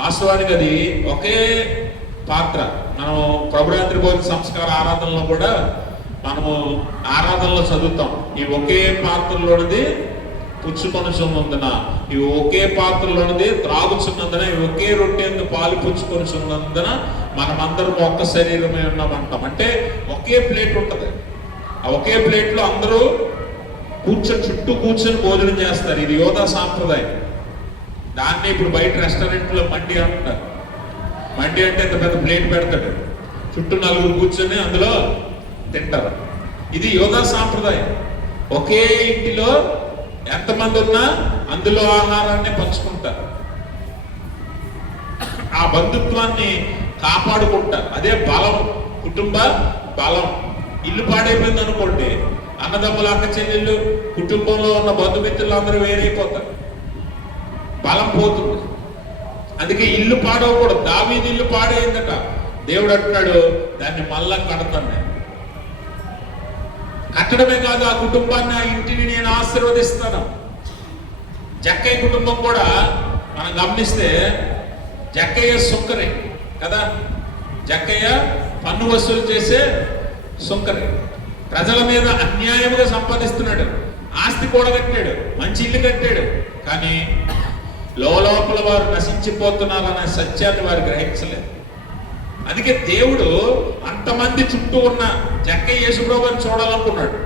వాస్తవానికి అది ఒకే పాత్ర, మనం ప్రభురాత్రి భోజన సంస్కార ఆరాధనలో కూడా మనము ఆరాధనలో చదువుతాం, ఈ ఒకే పాత్రలోనిది పుచ్చుకొనుచున్నందున, ఈ ఒకే పాత్రలోనిది త్రాగుచున్నందున, ఈ ఒకే రొట్టె ఎందు పాలు పుచ్చుకొనుచున్నందున మనమందరం ఒక్క శరీరమే ఉన్నామంటాం. అంటే ఒకే ప్లేట్ ఉంటుంది, ఆ ఒకే ప్లేట్లో అందరూ చుట్టూ కూర్చొని భోజనం చేస్తారు. ఇది యోధా సాంప్రదాయం. దాన్ని ఇప్పుడు బయట రెస్టారెంట్లో మండి అంటారు. మండి అంటే ఇంత పెద్ద ప్లేట్ పెడతాడు, చుట్టూ నలుగురు కూర్చొని అందులో తింటారు. ఇది యోధా సాంప్రదాయం. ఒకే ఇంటిలో ఎంతమంది ఉన్నా అందులో ఆహారాన్ని పంచుకుంటారు. ఆ బంధుత్వాన్ని కాపాడుకుంటారు. అదే బలం, కుటుంబ బలం. ఇల్లు పాడైపోయింది అనుకోండి, అన్నదమ్ముల అక్క చెల్లెళ్ళు కుటుంబంలో ఉన్న బంధుమిత్రులు అందరూ వేరైపోతారు, బలం పోతుంది. అందుకే ఇల్లు పాడవకూడదు. దావీదు ఇల్లు పాడైందట, దేవుడు అంటున్నాడు దాన్ని మళ్ళా కడతాను నేను. కట్టడమే కాదు, ఆ కుటుంబాన్ని, ఆ ఇంటిని నేను ఆశీర్వదిస్తాను. జక్కయ్య కుటుంబం కూడా మనం గమనిస్తే, జక్కయ్య సుంకరి కదా, జక్కయ్య పన్ను వసూలు చేసే సుంకరి. ప్రజల మీద అన్యాయముగా సంపాదిస్తున్నాడు, ఆస్తి కూడగట్టాడు, మంచి ఇల్లు కట్టాడు. కానీ లోపల వారు నశించిపోతున్నారనే సత్యాన్ని వారు గ్రహించలేదు. అందుకే దేవుడు అంతమంది చుట్టూ ఉన్న జక్కయ్య యేసుప్రభుని చూడాలనుకున్నాడు.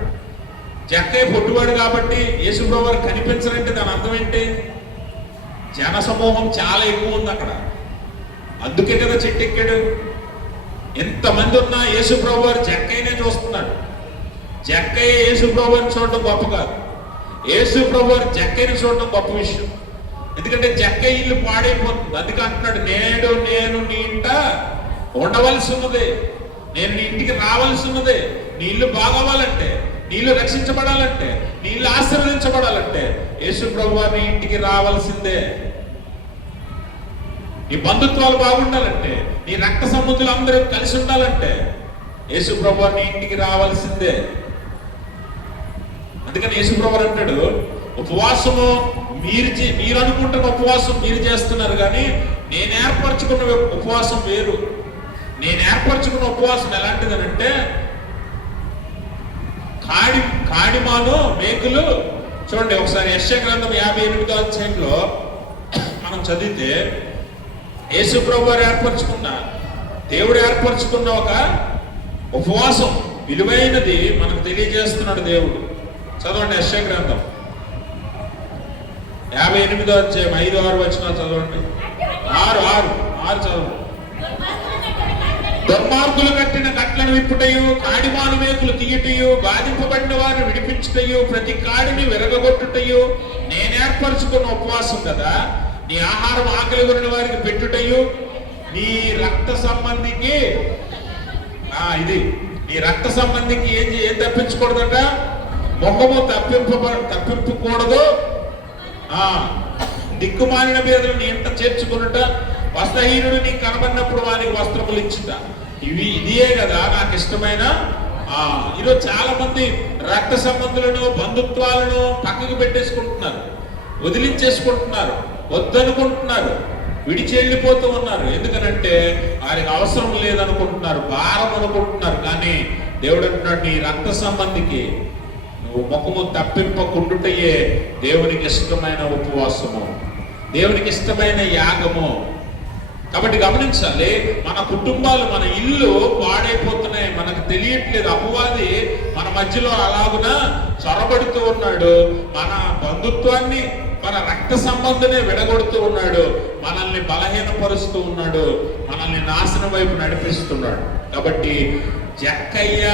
జక్కయ్య పొట్టువాడు కాబట్టి యేసుప్రభు వారు కనిపించరంటే దాని అర్థం ఏంటి? జన సమూహం చాలా ఎక్కువ ఉంది అక్కడ, అందుకే కదా చెట్టు ఎక్కాడు. ఎంతమంది ఉన్నా యేసుప్రభు వారు జక్కయ్యనే చూస్తున్నాడు. జక్కయ్య యేసుప్రభుని చూడడం గొప్ప కాదు, యేసుప్రభు వారు జక్కయ్యని చూడడం గొప్ప విషయం. ఎందుకంటే జక్కయ్య ఇల్లు పాడైపోతుంది. అందుకే అంటున్నాడు, నేడు నేను నీ ఇంట ఉండవలసి ఉన్నది, నేను నీ ఇంటికి రావాల్సి ఉన్నది. నీ ఇల్లు బాగవ్వాలంటే, నీ ఇల్లు రక్షించబడాలంటే, నీ ఇల్లు ఆశీర్వదించబడాలంటే యేసుప్రభు వారు నీ ఇంటికి రావాల్సిందే. నీ బంధుత్వాలు బాగుండాలంటే, నీ రక్త సంబంధులు అందరూ కలిసి ఉండాలంటే యేసుప్రభు వారు నీ ఇంటికి రావాల్సిందే. అందుకని యేసుప్రభు వారు అంటాడు, ఉపవాసము మీరు అనుకుంటున్న ఉపవాసం మీరు చేస్తున్నారు, కానీ నేను ఏర్పరచుకున్న ఉపవాసం వేరు. నేను ఏర్పరచుకున్న ఉపవాసం ఎలాంటిదనంటే, కాడిమాను మేకులు. చూడండి ఒకసారి యెషయా గ్రంథం 58వ అధ్యాయంలో మనం చదివితే, యేసుప్రభు వారు ఏర్పరచుకున్న, దేవుడు ఏర్పరచుకున్న ఒక ఉపవాసం విలువైనది మనకు తెలియజేస్తున్నాడు దేవుడు. చదవండి యెషయా గ్రంథం 58వ అధ్యాయం 5-6 వచనాలు చదవండి. 6 చదవండి. దుర్మార్గులు కట్టిన కట్లను విప్పుటయు, కాడిమాను మేకులు తీయుటయు, బాధింపబడిన వారిని విడిపించుటయు, ప్రతి కాడిని విరగగొట్టుటయు నేను ఏర్పరచుకున్న ఉపవాసం కదా. నీ ఆహారం ఆకలి కొనిన వారికి పెట్టుటయు, నీ రక్త సంబంధికి ఇది నీ రక్త సంబంధికి ఏం తప్పించకూడదట, ముఖము తప్పింపకూడదు. దిక్కుమాలిన బీదలను నీ ఇంట చేర్చుకున్నట, వస్త్రహీనుడు నీకు కనబడినప్పుడు వానికి వస్త్రములు ఇచ్చుట. ఇదే కదా నాకు ఇష్టమైన. ఈరోజు చాలా మంది రక్త సంబంధులను, బంధుత్వాలను పక్కకు పెట్టేసుకుంటున్నారు, వదిలించేసుకుంటున్నారు, వద్దనుకుంటున్నారు, విడిచి వెళ్ళిపోతూ ఉన్నారు. ఎందుకనంటే వారికి అవసరం లేదనుకుంటున్నారు, భారం అనుకుంటున్నారు. కానీ దేవుడు అంటున్నాడు, నీ రక్త సంబంధికి నువ్వు ముఖము తప్పింపకుండుటయే దేవునికి ఇష్టమైన ఉపవాసము, దేవునికి ఇష్టమైన యాగము. కాబట్టి గమనించాలి, మన కుటుంబాలు, మన ఇల్లు పాడైపోతున్నాయి, మనకు తెలియట్లేదు. అపవాది మన మధ్యలో అలాగున చొరబడుతూ ఉన్నాడు, మన బంధుత్వాన్ని, మన రక్త సంబంధనే విడగొడుతూ ఉన్నాడు, మనల్ని బలహీనపరుస్తూ ఉన్నాడు, మనల్ని నాశనం వైపు నడిపిస్తున్నాడు. కాబట్టి జక్కయ్య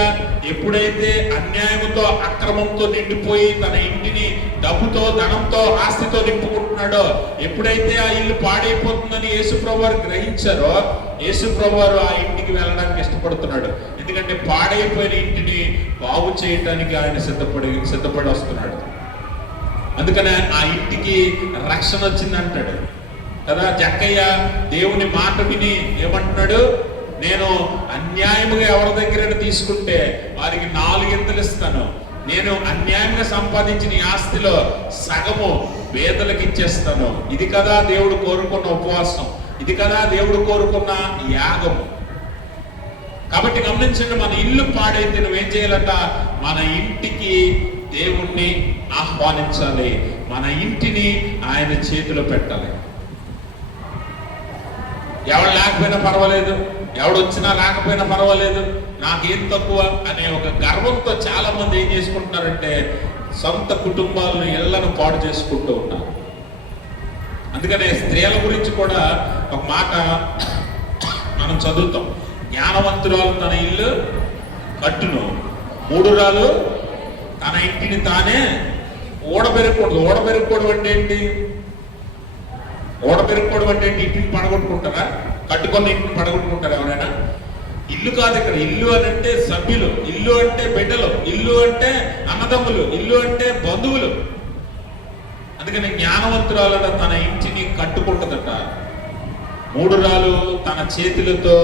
ఎప్పుడైతే అన్యాయంతో, అక్రమంతో నిండిపోయి తన ఇంటిని డబ్బుతో, ధనంతో, ఆస్తితో నింపుకుంటున్నాడో, ఎప్పుడైతే ఆ ఇల్లు పాడైపోతుందని యేసుప్రభు వారు గ్రహించారో, యేసుప్రభు వారు ఆ ఇంటికి వెళ్ళడానికి ఇష్టపడుతున్నాడు. ఎందుకంటే పాడైపోయిన ఇంటిని బాగు చేయటానికి ఆయన సిద్ధపడి వస్తున్నాడు. అందుకనే ఆ ఇంటికి రక్షణ వచ్చిందంటాడు కదా. జక్కయ్య దేవుని మాట విని ఏమంటున్నాడు, నేను అన్యాయముగా ఎవరి దగ్గర తీసుకుంటే వారికి 4 ఇస్తాను, నేను అన్యాయంగా సంపాదించిన ఈ ఆస్తిలో సగము పేదలకు ఇచ్చేస్తాను. ఇది కదా దేవుడు కోరుకున్న ఉపవాసం, ఇది కదా దేవుడు కోరుకున్న యాగము. కాబట్టి గమనించండి, మన ఇల్లు పాడైతే నువ్వేం చేయాలంట? మన ఇంటికి దేవుణ్ణి ఆహ్వానించాలి, మన ఇంటిని ఆయన చేతిలో పెట్టాలి. ఎవడు లేకపోయినా పర్వాలేదు, ఎవడు వచ్చినా రాకపోయినా పర్వాలేదు, నాకేం తక్కువ అనే ఒక గర్వంతో చాలా మంది ఏం చేసుకుంటున్నారంటే సొంత కుటుంబాలను ఇళ్లను పాడు చేసుకుంటూ ఉన్నారు. అందుకనే స్త్రీల గురించి కూడా ఒక మాట మనం చదువుతాం. జ్ఞానవంతురాలు తన ఇల్లు కట్టును, మూఢురాలు తన ఇంటిని తానే ఓడబెరుకూడదు. ఓడబెరుకోవడం అంటే ఏంటి? ఓడబెరుకోవడం అంటే ఏంటి? ఇంటిని పడగొట్టుకుంటారా? కట్టుకొని ఇంటిని పడగొట్టుకుంటారా ఎవరైనా? ఇల్లు కాదు ఇక్కడ. ఇల్లు అని అంటే సభ్యులు, ఇల్లు అంటే బిడ్డలు, ఇల్లు అంటే అన్నదమ్ములు, ఇల్లు అంటే బంధువులు. అందుకని జ్ఞానవంతురాలు తన ఇంటిని కట్టుకుంటుందట, మూఢురాలు తన చేతులతో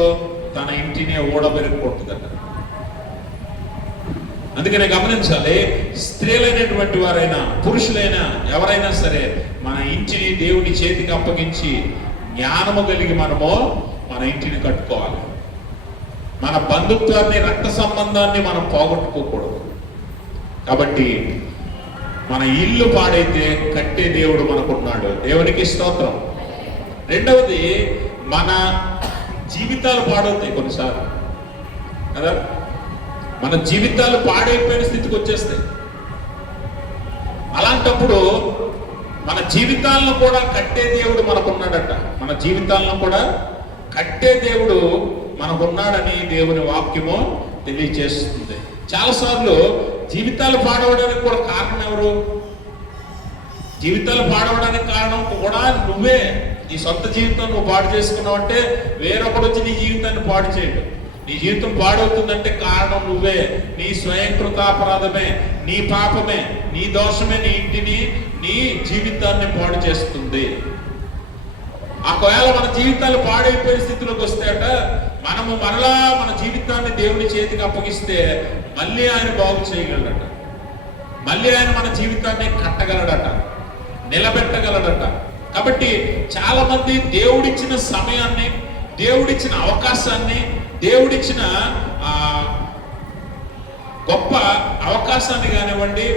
తన ఇంటిని ఓడబెరుక్కుంటుందట. అందుకనే గమనించాలి, స్త్రీలైనటువంటి వారైనా పురుషులైనా ఎవరైనా సరే మన ఇంటిని దేవుని చేతికి అప్పగించి జ్ఞానము కలిగి మనము మన ఇంటిని కట్టుకోవాలి. మన బంధుత్వాన్ని, రక్త సంబంధాన్ని మనం పోగొట్టుకోకూడదు. కాబట్టి మన ఇల్లు పాడైతే కట్టే దేవుడు మనకున్నాడు. దేవునికి స్తోత్రం. రెండవది, మన జీవితాలు పాడవుతాయి కొన్నిసార్లు కదా. మన జీవితాలు పాడైపోయిన స్థితికి వచ్చేస్తాయి. అలాంటప్పుడు మన జీవితాలను కూడా కట్టే దేవుడు మనకున్నాడట. మన జీవితాలను కూడా కట్టే దేవుడు మనకున్నాడని దేవుని వాక్యము తెలియజేస్తుంది. చాలాసార్లు జీవితాలు పాడవడానికి కూడా కారణం ఎవరు? జీవితాలు పాడవడానికి కారణం కూడా నువ్వే. నీ సొంత జీవితం నువ్వు పాడు చేసుకున్నావు అంటే వేరొకడు వచ్చి నీ జీవితాన్ని పాడు చేయడు. నీ జీవితం పాడవుతుందంటే కారణం నువ్వే. నీ స్వయం కృతాపరాధమే, నీ పాపమే, నీ దోషమే నీ ఇంటిని, నీ జీవితాన్ని పాడు చేస్తుంది. ఒకవేళ మన జీవితాలు పాడైపోయే స్థితిలోకి వస్తేట మనము మరలా మన జీవితాన్ని దేవుని చేతికి అప్పగిస్తే మళ్ళీ ఆయన బాగు చేయగలడట. మళ్ళీ ఆయన మన జీవితాన్ని కట్టగలడట, నిలబెట్టగలడట. కాబట్టి చాలా మంది దేవుడిచ్చిన సమయాన్ని, దేవుడిచ్చిన అవకాశాన్ని, దేవుడిచ్చిన గొప్ప అవకాశాన్ని కానివ్వండి,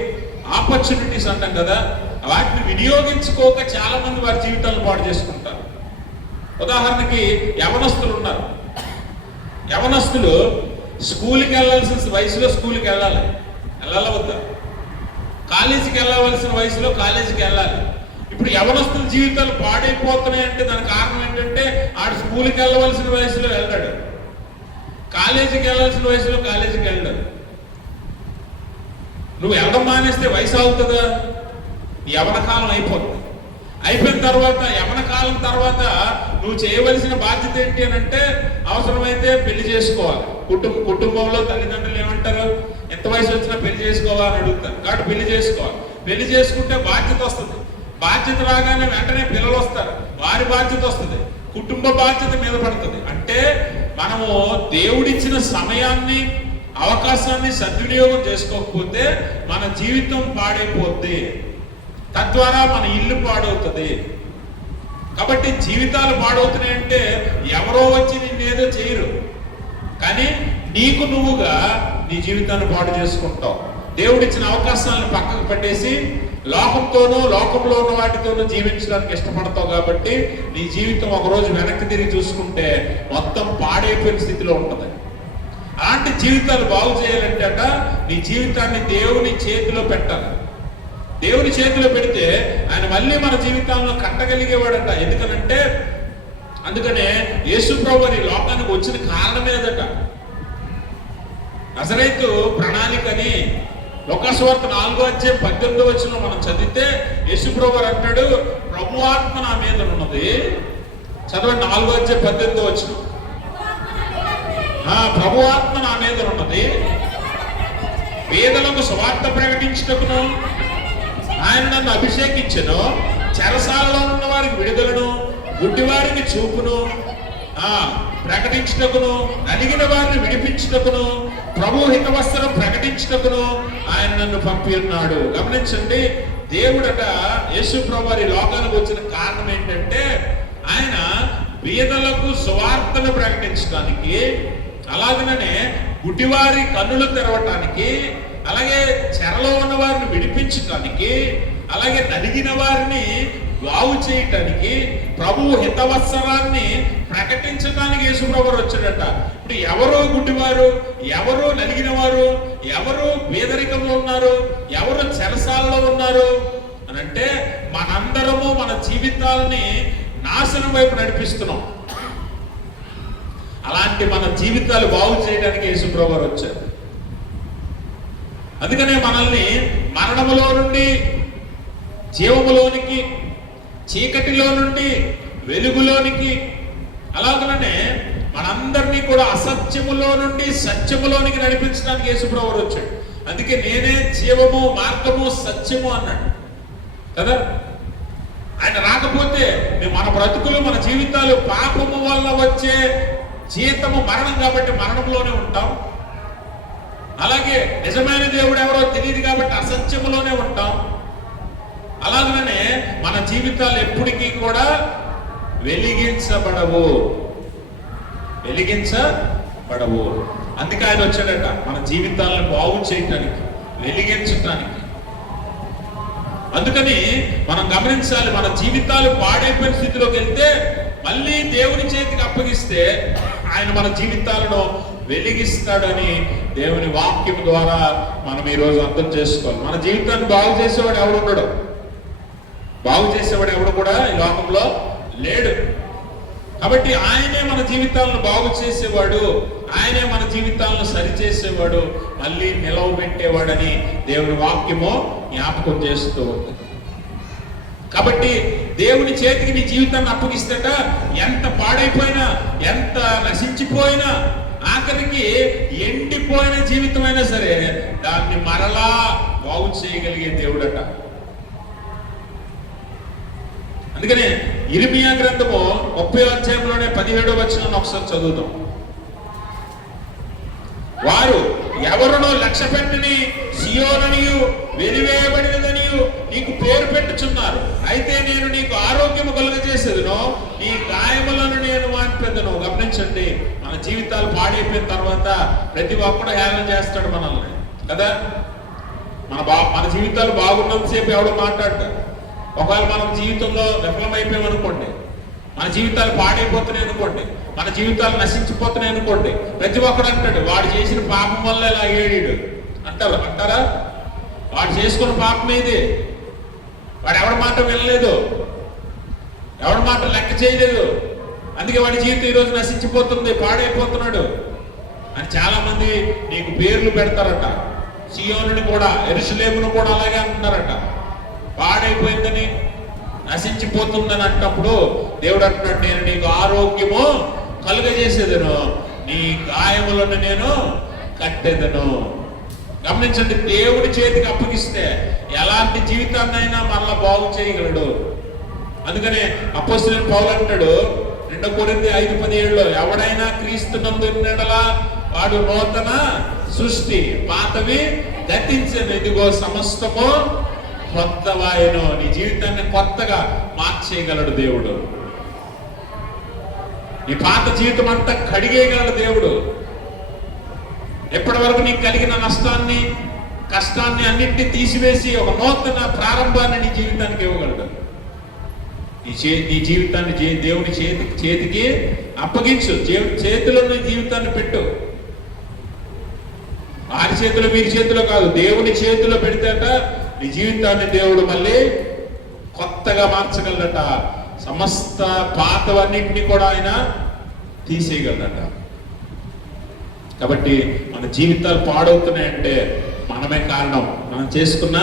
ఆపర్చునిటీస్ అంటాం కదా, వాటిని వినియోగించుకోక చాలా మంది వారి జీవితాలను పాడు చేసుకుంటారు. ఉదాహరణకి యవనస్తులు ఉన్నారు. యవనస్తులు స్కూల్కి వెళ్ళాల్సిన వయసులో స్కూల్కి వెళ్ళాలా వద్దా? కాలేజీకి వెళ్ళవలసిన వయసులో కాలేజీకి వెళ్ళాలి. ఇప్పుడు యవనస్తుల జీవితాలు పాడైపోతున్నాయి అంటే దానికి కారణం ఏంటంటే ఆడు స్కూల్కి వెళ్ళవలసిన వయసులో వెళ్ళాడు, కాలేజీకి వెళ్ళాల్సిన వయసులో కాలేజీకి వెళ్ళాడు. నువ్వు వెళ్ళడం మానేస్తే వయసు అవుతుందా? యవన కాలం అయిపోతుంది. అయిపోయిన తర్వాత యవన కాలం తర్వాత నువ్వు చేయవలసిన బాధ్యత ఏంటి అని అంటే అవసరమైతే పెళ్లి చేసుకోవాలి. కుటుంబంలో తల్లిదండ్రులు ఏమంటారు? ఎంత వయసు వచ్చినా పెళ్లి చేసుకోవాలని అడుగుతారు. కాబట్టి పెళ్లి చేసుకోవాలి. పెళ్లి చేసుకుంటే బాధ్యత వస్తుంది. బాధ్యత రాగానే వెంటనే పిల్లలు వస్తారు, వారి బాధ్యత వస్తుంది, కుటుంబ బాధ్యత మీద పడుతుంది. అంటే మనము దేవుడిచ్చిన సమయాన్ని, అవకాశాన్ని సద్వినియోగం చేసుకోకపోతే మన జీవితం పాడైపోద్ది, తద్వారా మన ఇల్లు పాడవుతుంది. కాబట్టి జీవితాలు పాడవుతున్నాయంటే ఎవరో వచ్చి నిన్నేదో చేయరు, కానీ నీకు నువ్వుగా నీ జీవితాన్ని పాడు చేసుకుంటావు. దేవుడిచ్చిన అవకాశాలను పక్కకు పెట్టేసి లోకంతోనూ, లోకంలో ఉన్న వాటితోనూ జీవించడానికి ఇష్టపడతావు. కాబట్టి నీ జీవితం ఒకరోజు వెనక్కి తిరిగి చూసుకుంటే మొత్తం పాడైపోయిన స్థితిలో ఉంటుంది. అలాంటి జీవితాలు బాగు చేయాలంటే నీ జీవితాన్ని దేవుని చేతిలో పెట్టాలి. దేవుని చేతిలో పెడితే ఆయన మళ్ళీ మన జీవితంలో కట్టగలిగేవాడట. ఎందుకనంటే అందుకనే యేసు ప్రభువు ఈ లోకానికి వచ్చిన కారణమేదట. నజరేతు ప్రణాళికని లోకాసువార్త 4:18 మనం చదివితే యేసు ప్రభువు అంటాడు, ప్రభు ఆత్మ నా మీద ఉన్నది. చదవండి, 4:18. ప్రభు ఆత్మ నా మీద ఉన్నది, పేదలకు సువార్త ప్రకటించుటకును ఆయన నన్ను అభిషేకించెను, చెరసాలలో ఉన్న వారికి విడుదలను, గుడ్డివారికి చూపును ప్రకటించుటకును, నలిగిన వారిని విడిపించుటకును, ప్రభు హితవస్త్రం ప్రకటించుటకును ఆయన నన్ను పంపి ఉన్నాడు. గమనించండి, దేవుడట యేసు ప్రభు వారి లోకానికి వచ్చిన కారణం ఏంటంటే ఆయన బీదలకు సువార్తను ప్రకటించడానికి, అలాగనే గుడ్డివారి కన్నులు తెరవటానికి, అలాగే చెరలో ఉన్న వారిని విడిపించటానికి, అలాగే నలిగిన వారిని బాగు చేయటానికి, ప్రభువు హితవత్సరాన్ని ప్రకటించడానికి యేసుప్రభువు వచ్చాడట. ఇప్పుడు ఎవరు గుడ్డివారు, ఎవరు నలిగిన వారు, ఎవరు పేదరికంలో ఉన్నారు, ఎవరు చెరసాలలో ఉన్నారు అని అంటే మనందరము మన జీవితాలని నాశనం వైపు నడిపిస్తున్నాం. అలాంటి మన జీవితాలు బాగు చేయడానికి యేసుప్రభువు వచ్చారు. అందుకనే మనల్ని మరణములో నుండి జీవములోనికి, చీకటిలో నుండి వెలుగులోనికి, అలాగనే మనందరినీ కూడా అసత్యములో నుండి సత్యములోనికి నడిపించడానికి యేసుప్రభువు వచ్చాడు. అందుకే నేనే జీవము, మార్గము, సత్యము అన్నాడు కదా. ఆయన రాకపోతే మన బ్రతుకులు, మన జీవితాలు పాపము వల్ల వచ్చే జీతము మరణం కాబట్టి మరణంలోనే ఉంటాం. అలాగే నిజమైన దేవుడు ఎవరో తెలియదు కాబట్టి అసత్యములోనే ఉంటాం. అలాగనే మన జీవితాలు ఎప్పటికీ కూడా వెలిగించబడవు. అందుకే ఆయన వచ్చాడట మన జీవితాలను బాగు చేయటానికి, వెలిగించటానికి. అందుకని మనం గమనించాలి, మన జీవితాలు పాడైపోయిన స్థితిలోకి వెళ్తే మళ్ళీ దేవుని చేతికి అప్పగిస్తే ఆయన మన జీవితాలను వెలిగిస్తాడని దేవుని వాక్యం ద్వారా మనం ఈరోజు అర్థం చేసుకోవాలి. మన జీవితాన్ని బాగు చేసేవాడు ఎవడు ఉండడు, బాగు చేసేవాడు ఎవడు కూడా ఈ లోకంలో లేడు. కాబట్టి ఆయనే మన జీవితాలను బాగు చేసేవాడు, ఆయనే మన జీవితాలను సరిచేసేవాడు, మళ్ళీ నిలవబెట్టేవాడని దేవుని వాక్యము జ్ఞాపకం చేస్తూ ఉంది. కాబట్టి దేవుని చేతికి నీ జీవితాన్ని అప్పగిస్తేట ఎంత పాడైపోయినా, ఎంత నశించిపోయినా, ఆఖరికి ఎండిపోయిన జీవితమైనా సరే దాన్ని మరలా బాగు చేయగలిగే దేవుడట. అందుకనే ఇర్మియా గ్రంథము 30వ అధ్యాయంలోనే 17వ వచనాన్ని ఒకసారి చదువుతాం. వారు ఎవరునో లక్ష్య పెట్టని సియోననియు వెలివేయబడినదనియు నీకు పేరు పెట్టుచున్నారు. అయితే నేను నీకు ఆరోగ్యము కలుగజేసేదను, నీ గాయములను నేను మాన్పెదను. గమనించండి, మన జీవితాలు పాడైపోయిన తర్వాత ప్రతి ఒక్కడు హేళన చేస్తాడు మనల్ని కదా. మన జీవితాలు బాగున్నంతసేపు ఎవడో మాట్లాడతారు. ఒకవేళ మనం జీవితంలో విఫలమైపోయామనుకోండి, మన జీవితాలు పాడైపోతున్నాయి అనుకోండి, మన జీవితాలు నశించిపోతున్నాయి అనుకోండి, ప్రతి ఒక్కడు అంటాడు వాడు చేసిన పాపం వల్ల ఇలా ఏడాడు అంటారా? వాడు చేసుకున్న పాపం ఏది? వాడు ఎవరి మాట వినలేదు, ఎవరి మాట లెక్క చేయలేదు, అందుకే వాడి జీవితం ఈరోజు నశించిపోతుంది, పాడైపోతున్నాడు అని చాలా మంది నీకు పేర్లు పెడతారట. సియోనుని కూడా, యెరూషలేమును కూడా అలాగే అంటున్నారట. పాడైపోయిందని, నశించిపోతుందని అంటప్పుడు దేవుడు అంటున్నాడు, నేను నీకు ఆరోగ్యము కలుగజేసేదను, నీ గాయములను నేను కట్టేదను. గమనించండి, దేవుడి చేతికి అప్పగిస్తే ఎలాంటి జీవితాన్నైనా మళ్ళా బాగు చేయగలడు. అందుకనే అపోస్తలుడైన పౌలు అంటాడు 2 కొరింథీ 5:17 ఎవడైనా క్రీస్తునందు ఉన్నడలా వాడు నూతన సృష్టి, పాతవి గతించెను, ఇదిగో సమస్తము కొత్తవాయను. నీ జీవితాన్ని కొత్తగా మార్చేయగలడు దేవుడు. నీ పాత జీవితం అంతా కడిగేయగలడు దేవుడు. ఎప్పటి వరకు నీకు కలిగిన నష్టాన్ని, కష్టాన్ని అన్నింటినీ తీసివేసి ఒక నూతన ప్రారంభాన్ని నీ జీవితానికి ఇవ్వగలడు. నీ జీవితాన్ని దేవుని చేతికి అప్పగించు. చేతిలో నీ జీవితాన్ని పెట్టు. వారి చేతిలో, వీరి చేతిలో కాదు, దేవుని చేతిలో పెడితేట నీ జీవితాన్ని దేవుడు మళ్ళీ కొత్తగా మార్చగలడట. సమస్త పాతవన్నింటినీ కూడా ఆయన తీసేయగలడట. కాబట్టి మన జీవితాలు పాడవుతున్నాయంటే మనమే కారణం. మనం చేసుకున్న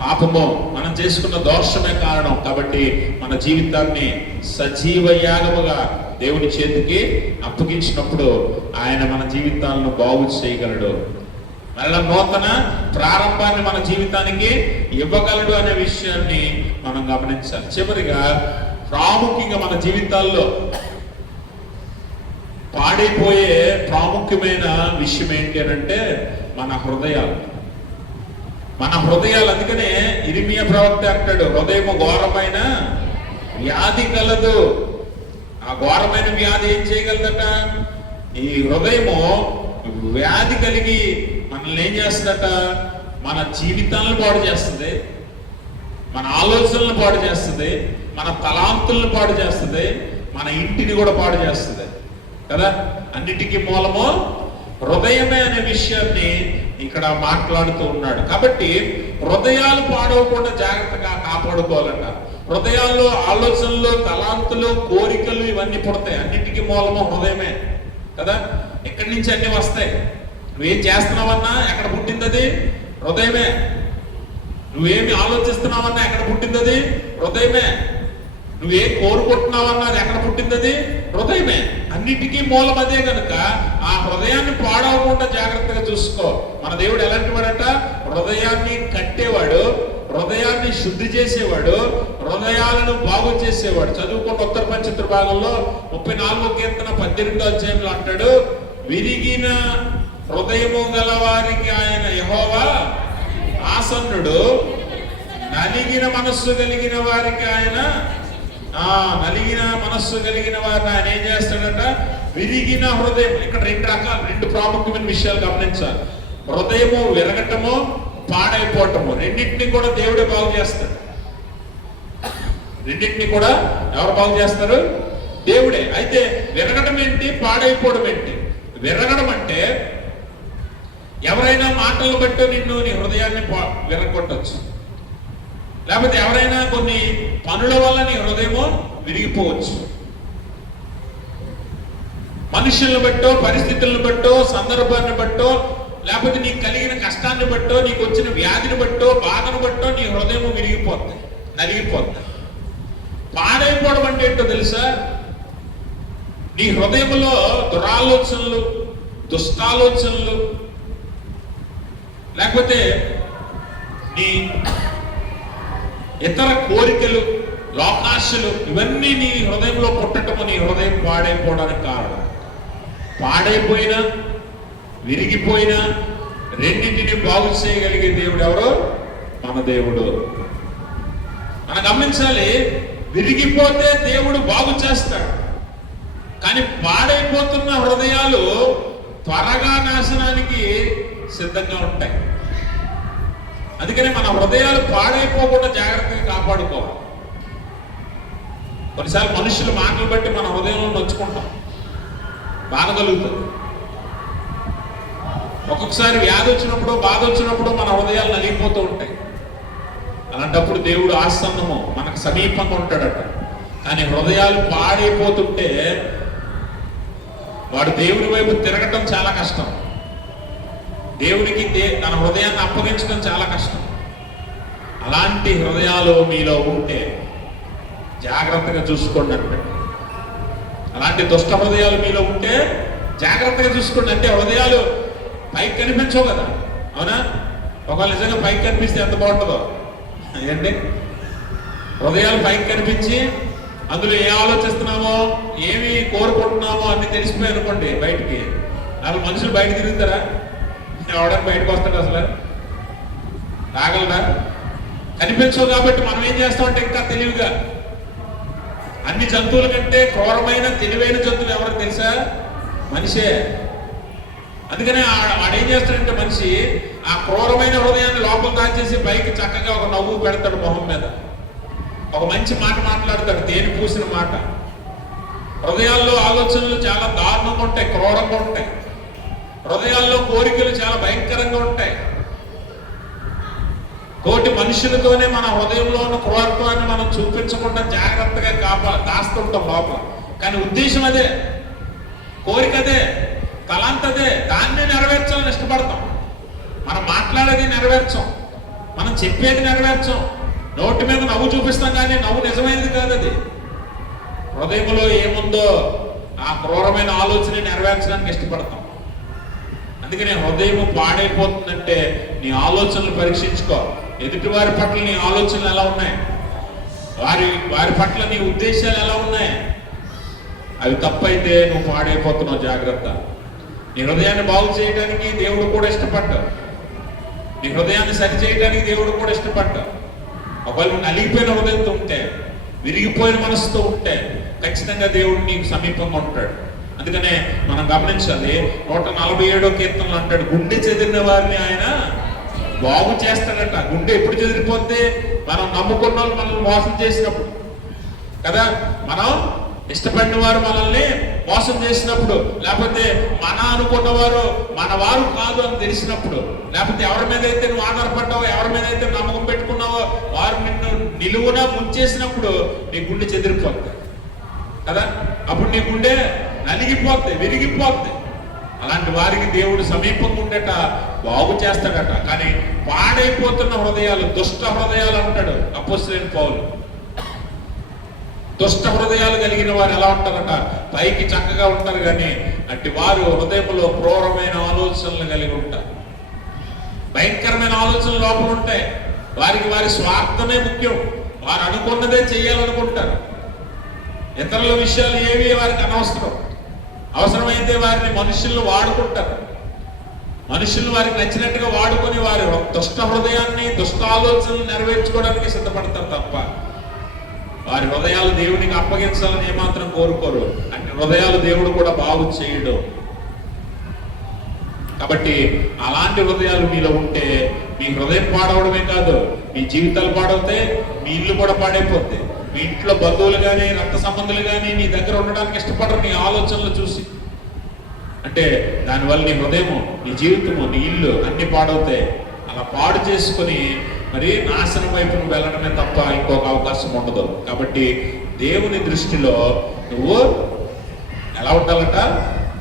పాపము, మనం చేసుకున్న దోషమే కారణం. కాబట్టి మన జీవితాన్ని సజీవ యాగముగా దేవుని చేతికి అప్పగించినప్పుడు ఆయన మన జీవితాలను బాగు చేయగలడు. మళ్ళా నూతన ప్రారంభాన్ని మన జీవితానికి ఇవ్వగలడు అనే విషయాన్ని మనం గమనించాలి. చివరిగా ప్రాముఖ్యంగా మన జీవితాల్లో పాడైపోయే ప్రాముఖ్యమైన విషయం ఏంటి అంటే మన హృదయాలు. అందుకనే ఇర్మియా ప్రవక్త అంటాడు, హృదయము ఘోరమైన వ్యాధి కలదు. ఆ ఘోరమైన వ్యాధి ఏం చేయగలదట? ఈ హృదయము వ్యాధి కలిగి మనల్ని ఏం చేస్తుందట? మన జీవితాలను పాడు చేస్తుంది, మన ఆలోచనలను పాడు చేస్తుంది, మన తలాంతులను పాడు చేస్తుంది, మన ఇంటిని కూడా పాడు చేస్తుంది కదా. అన్నిటికీ మూలము హృదయమే అనే విషయాన్ని ఇక్కడ మాట్లాడుతూ ఉన్నాడు. కాబట్టి హృదయాలు పాడవకుండా జాగ్రత్తగా కాపాడుకోవాలట. హృదయాల్లో ఆలోచనలు, తలాంతులు, కోరికలు ఇవన్నీ పుడతాయి. అన్నిటికీ మూలము హృదయమే కదా. ఎక్కడి నుంచి అన్ని వస్తాయి? నువ్వేం చేస్తున్నావన్నా ఎక్కడ పుట్టింది అది? హృదయమే. నువ్వేమి ఆలోచిస్తున్నావన్నా ఎక్కడ పుట్టింది అది? హృదయమే. నువ్వేం కోరుకుంటున్నావన్నా అది ఎక్కడ పుట్టింది అది? హృదయమే. అన్నిటికీ మూలం అదే కనుక ఆ హృదయాన్ని పాడవకుండా జాగ్రత్తగా చూసుకో. మన దేవుడు ఎలాంటి వాడట? హృదయాన్ని కట్టేవాడు, హృదయాన్ని శుద్ధి చేసేవాడు, హృదయాలను బాగు చేసేవాడు. చదువుకున్న ఉత్తర పంచత్ర భాగంలో 34వ కీర్తన 18వ అధ్యాయంలో అంటాడు, విరిగిన హృదయము గల వారికి ఆయన యెహోవా ఆసన్నుడు, నలిగిన మనస్సు కలిగిన వారికి ఆయన నలిగిన మనస్సు కలిగిన వారిని ఆయన ఏం చేస్తాడట? విరిగిన హృదయం. ఇక్కడ రెండు ప్రాముఖ్యమైన విషయాలు గమనించాలి. హృదయము విరగటము, పాడైపోవటము, రెండింటినీ కూడా దేవుడే బాగు చేస్తాడు. రెండింటినీ కూడా ఎవరు బాగు చేస్తారు? దేవుడే. అయితే విరగడం ఏంటి, పాడైపోవడం ఏంటి? విరగడం అంటే ఎవరైనా మాటలు బట్టి నిన్ను నీ హృదయాన్ని విరగొట్టచ్చు, లేకపోతే ఎవరైనా కొన్ని పనుల వల్ల నీ హృదయము విరిగిపోవచ్చు. మనుషులను బట్టో, పరిస్థితులను బట్టో, సందర్భాన్ని బట్టో, లేకపోతే నీకు కలిగిన కష్టాన్ని బట్టో, నీకు వచ్చిన వ్యాధిని బట్టో, బాధను బట్టో నీ హృదయము విరిగిపోతుంది, నలిగిపోతుంది. పాడైపోవడం అంటే ఏంటో తెలుసా? నీ హృదయంలో దురాలోచనలు, దుష్టాలోచనలు, లేకపోతే నీ ఇతర కోరికలు, లోకాశలు, ఇవన్నీ నీ హృదయంలో పుట్టటము నీ హృదయం పాడైపోవడానికి కారణం. పాడైపోయినా, విరిగిపోయినా రెండింటిని బాగు చేయగలిగే దేవుడు ఎవరు? మన దేవుడు. మనం గమనించాలి, విరిగిపోతే దేవుడు బాగు చేస్తాడు, కానీ పాడైపోతున్న హృదయాలు త్వరగా నాశనానికి సిద్ధంగా ఉంటాయి. అందుకని మన హృదయాలు పాడైపోకుండా జాగ్రత్తగా కాపాడుకోవాలి. కొన్నిసార్లు మనుషుల మాటలు బట్టి మన హృదయంలో నొచ్చుకుంటాం, బాధ కలుగుతుంది. ఒక్కొక్కసారి వ్యాధి వచ్చినప్పుడు, బాధ వచ్చినప్పుడు మన హృదయాలు నలిగిపోతూ ఉంటాయి. అలాంటప్పుడు దేవుడు ఆసన్నము, మనకు సమీపంగా ఉంటాడట. కానీ హృదయాలు పాడైపోతుంటే వాడు దేవుడి వైపు తిరగటం చాలా కష్టం. దేవుడికి తన హృదయాన్ని అప్పగించడం చాలా కష్టం. అలాంటి హృదయాలు మీలో ఉంటే జాగ్రత్తగా చూసుకోండి అంటే. అలాంటి దుష్ట హృదయాలు మీలో ఉంటే జాగ్రత్తగా చూసుకోండి అంటే. హృదయాలు పైకి కనిపించవు కదా, అవునా? ఒకవేళ నిజంగా పైకి కనిపిస్తే ఎంత బాగుంటుందో ఏంటి? హృదయాలు పైకి కనిపించి అందులో ఏ ఆలోచిస్తున్నామో, ఏమి కోరుకుంటున్నామో అన్ని తెలిసిపోయి అనుకోండి బయటికి. అసలు మనుషులు బయట తిరుగుతారా? ఎవడానికి బయటకు వస్తాడు? అసలు రాగలరా? కనిపించవు. కాబట్టి మనం ఏం చేస్తామంటే ఇంకా తెలివిగా, అన్ని జంతువుల కంటే క్రూరమైన తెలివైన జంతువులు ఎవరికి తెలుసా? మనిషే. అందుకనే వాడేం చేస్తాడంటే మనిషి ఆ క్రూరమైన హృదయాన్ని లోపల దాచేసి పైకి చక్కగా ఒక నవ్వు పెడతాడు మొహం మీద, ఒక మంచి మాట మాట్లాడతాడు, తేనె పూసిన మాట. హృదయాల్లో ఆలోచనలు చాలా దారుణంగా ఉంటాయి, క్రూరంగా ఉంటాయి. హృదయాల్లో కోరికలు చాలా భయంకరంగా ఉంటాయి. తోటి మనుషులతోనే మన హృదయంలో ఉన్న క్రూరత్వాన్ని మనం చూపించకుండా జాగ్రత్తగా దాస్తుంటాం లోపల. కానీ ఉద్దేశం అదే, కోరిక అదే, తలంతదే. దాన్ని నెరవేర్చాలని ఇష్టపడతాం. మనం మాట్లాడేది నెరవేర్చాం, మనం చెప్పేది నెరవేర్చాం. నోటి మీద నవ్వు చూపిస్తాం, కానీ నవ్వు నిజమైనది కాదు. అది హృదయంలో ఏముందో ఆ క్రూరమైన ఆలోచన నెరవేర్చడానికి ఇష్టపడతాం. అందుకని హృదయం పాడైపోతుందంటే నీ ఆలోచనలు పరీక్షించుకో. ఎదుటి వారి పట్ల నీ ఆలోచనలు ఎలా ఉన్నాయి, వారి పట్ల నీ ఉద్దేశాలు ఎలా ఉన్నాయి? అవి తప్పైతే నువ్వు పాడైపోతున్నావు. జాగ్రత్త. నీ హృదయాన్ని బాగు చేయడానికి దేవుడు కూడా ఇష్టపడ్డాడు. నీ హృదయాన్ని సరి చేయడానికి దేవుడు కూడా ఇష్టపడ్డాడు. ఒకవేళ నువ్వు నలిగిపోయిన హృదయంతో ఉంటే, విరిగిపోయిన మనసుతో ఉంటే ఖచ్చితంగా దేవుడు నీకు సమీపంగా ఉంటాడు. అందుకనే మనం గమనించాలి, 147వ కీర్తనలో అంటాడు, గుండె చెదిరిన వారిని ఆయన బాగు చేస్తాడట. గుండె ఎప్పుడు చెదిరిపోతే మనం నమ్ముకున్న వాళ్ళు మనల్ని మోసం చేసినప్పుడు కదా, మనం ఇష్టపడిన వారు మనల్ని మోసం చేసినప్పుడు, లేకపోతే మన అనుకున్నవారు మన వారు కాదు అని తెలిసినప్పుడు, లేకపోతే ఎవరి మీద అయితే నువ్వు ఆధారపడ్డావో, ఎవరి మీద అయితే నమ్మకం పెట్టుకున్నావో వారు నిన్ను నిలువునా ముంచేసినప్పుడు నీ గుండె చెదిరిపోద్ది కదా. అప్పుడు నీ గుండె నలిగిపోద్ది, విరిగిపోద్ది. అలాంటి వారికి దేవుడు సమీపంగా ఉండేట బాగు చేస్తాడట. కానీ పాడైపోతున్న హృదయాలు, దుష్ట హృదయాలు అంటాడు అపోస్తలుడైన పౌలు. దుష్ట హృదయాలు కలిగిన వారు ఎలా ఉంటారట, పైకి చక్కగా ఉంటారు కానీ అట్టి వారు హృదయంలో క్రూరమైన ఆలోచనలు కలిగి ఉంటారు, భయంకరమైన ఆలోచనలు లోపల ఉంటాయి. వారికి వారి స్వార్థమే ముఖ్యం, వారు అనుకున్నదే చెయ్యాలనుకుంటారు. ఇతరుల విషయాలు ఏవి వారికి అనవసరం. అవసరమైతే వారిని మనుషులను వాడుకుంటారు, మనుషులు వారికి నచ్చినట్టుగా వాడుకొని వారి దుష్ట హృదయాన్ని, దుష్ట ఆలోచనలు నెరవేర్చుకోవడానికి సిద్ధపడతారు తప్ప వారి హృదయాలు దేవునికి అప్పగించాలని ఏమాత్రం కోరుకోరు. అంటే హృదయాలు దేవుడు కూడా బాగు చేయడు. కాబట్టి అలాంటి హృదయాలు మీలో ఉంటే మీ హృదయం పాడవడమే కాదు, మీ జీవితాలు పాడవుతాయి, మీ ఇల్లు కూడా పాడైపోతాయి. మీ ఇంట్లో బంధువులు కానీ, రక్త సంబంధులు కానీ నీ దగ్గర ఉండడానికి ఇష్టపడరు నీ ఆలోచనలు చూసి. అంటే దానివల్ల నీ హృదయము, నీ జీవితము, నీ ఇల్లు అన్ని పాడవుతాయి. అలా పాడు చేసుకుని మరి నాశనం వైపు నువ్వు వెళ్ళడమే తప్ప ఇంకొక అవకాశం ఉండదు. కాబట్టి దేవుని దృష్టిలో నువ్వు ఎలా ఉండాలట,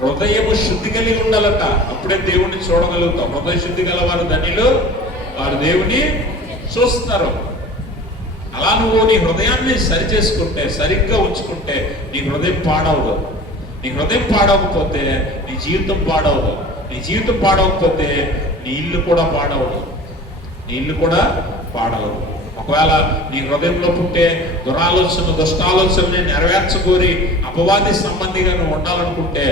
హృదయము శుద్ధి కలిగి ఉండాలట. అప్పుడే దేవుణ్ణి చూడగలుగుతావు. హృదయ శుద్ధి గల వారు ధన్యులు, వారు దేవుని చూస్తారు. అలా నువ్వు నీ హృదయాన్ని సరి చేసుకుంటే, సరిగ్గా ఉంచుకుంటే నీ హృదయం పాడవదు. నీ హృదయం పాడవకపోతే నీ జీవితం పాడవదు. నీ జీవితం పాడవకపోతే నీ ఇల్లు కూడా పాడవదు. నీ ఇల్లు కూడా పాడవదు. ఒకవేళ నీ హృదయంలో పుట్టే దురాలోచన, దుష్టాలోచనని నెరవేర్చగోరి అపవాది సంబంధిగా నువ్వు ఉండాలనుకుంటే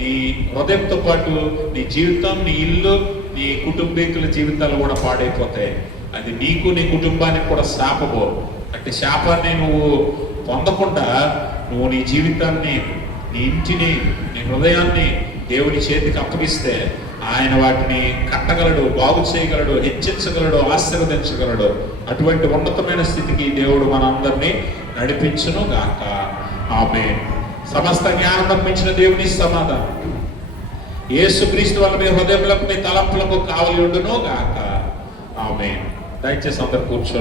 నీ హృదయంతో పాటు నీ జీవితం, నీ ఇల్లు, నీ కుటుంబీకుల జీవితాలు కూడా పాడైపోతాయి. అది నీకు, నీ కుటుంబానికి కూడా శాపము. అంటే శాపాన్ని నువ్వు పొందకుండా నువ్వు నీ జీవితాన్ని, నీ ఇంటిని, నీ హృదయాన్ని దేవుని చేతికి అప్పగిస్తే ఆయన వాటిని కట్టగలడు, బాగు చేయగలడు, హెచ్చించగలడు, ఆశీర్వదించగలడు. అటువంటి ఉన్నతమైన స్థితికి దేవుడు మనందరినీ నడిపించును గాక. ఆమేన్. సమస్త జ్ఞానం మించిన దేవుని సమాధానం యేసుక్రీస్తు వల్ల మీ హృదయములకు, మీ తలంపులకు కావలి ఉండును గాక. ఆమేన్. దయచేసి అందరు కూర్చోండి.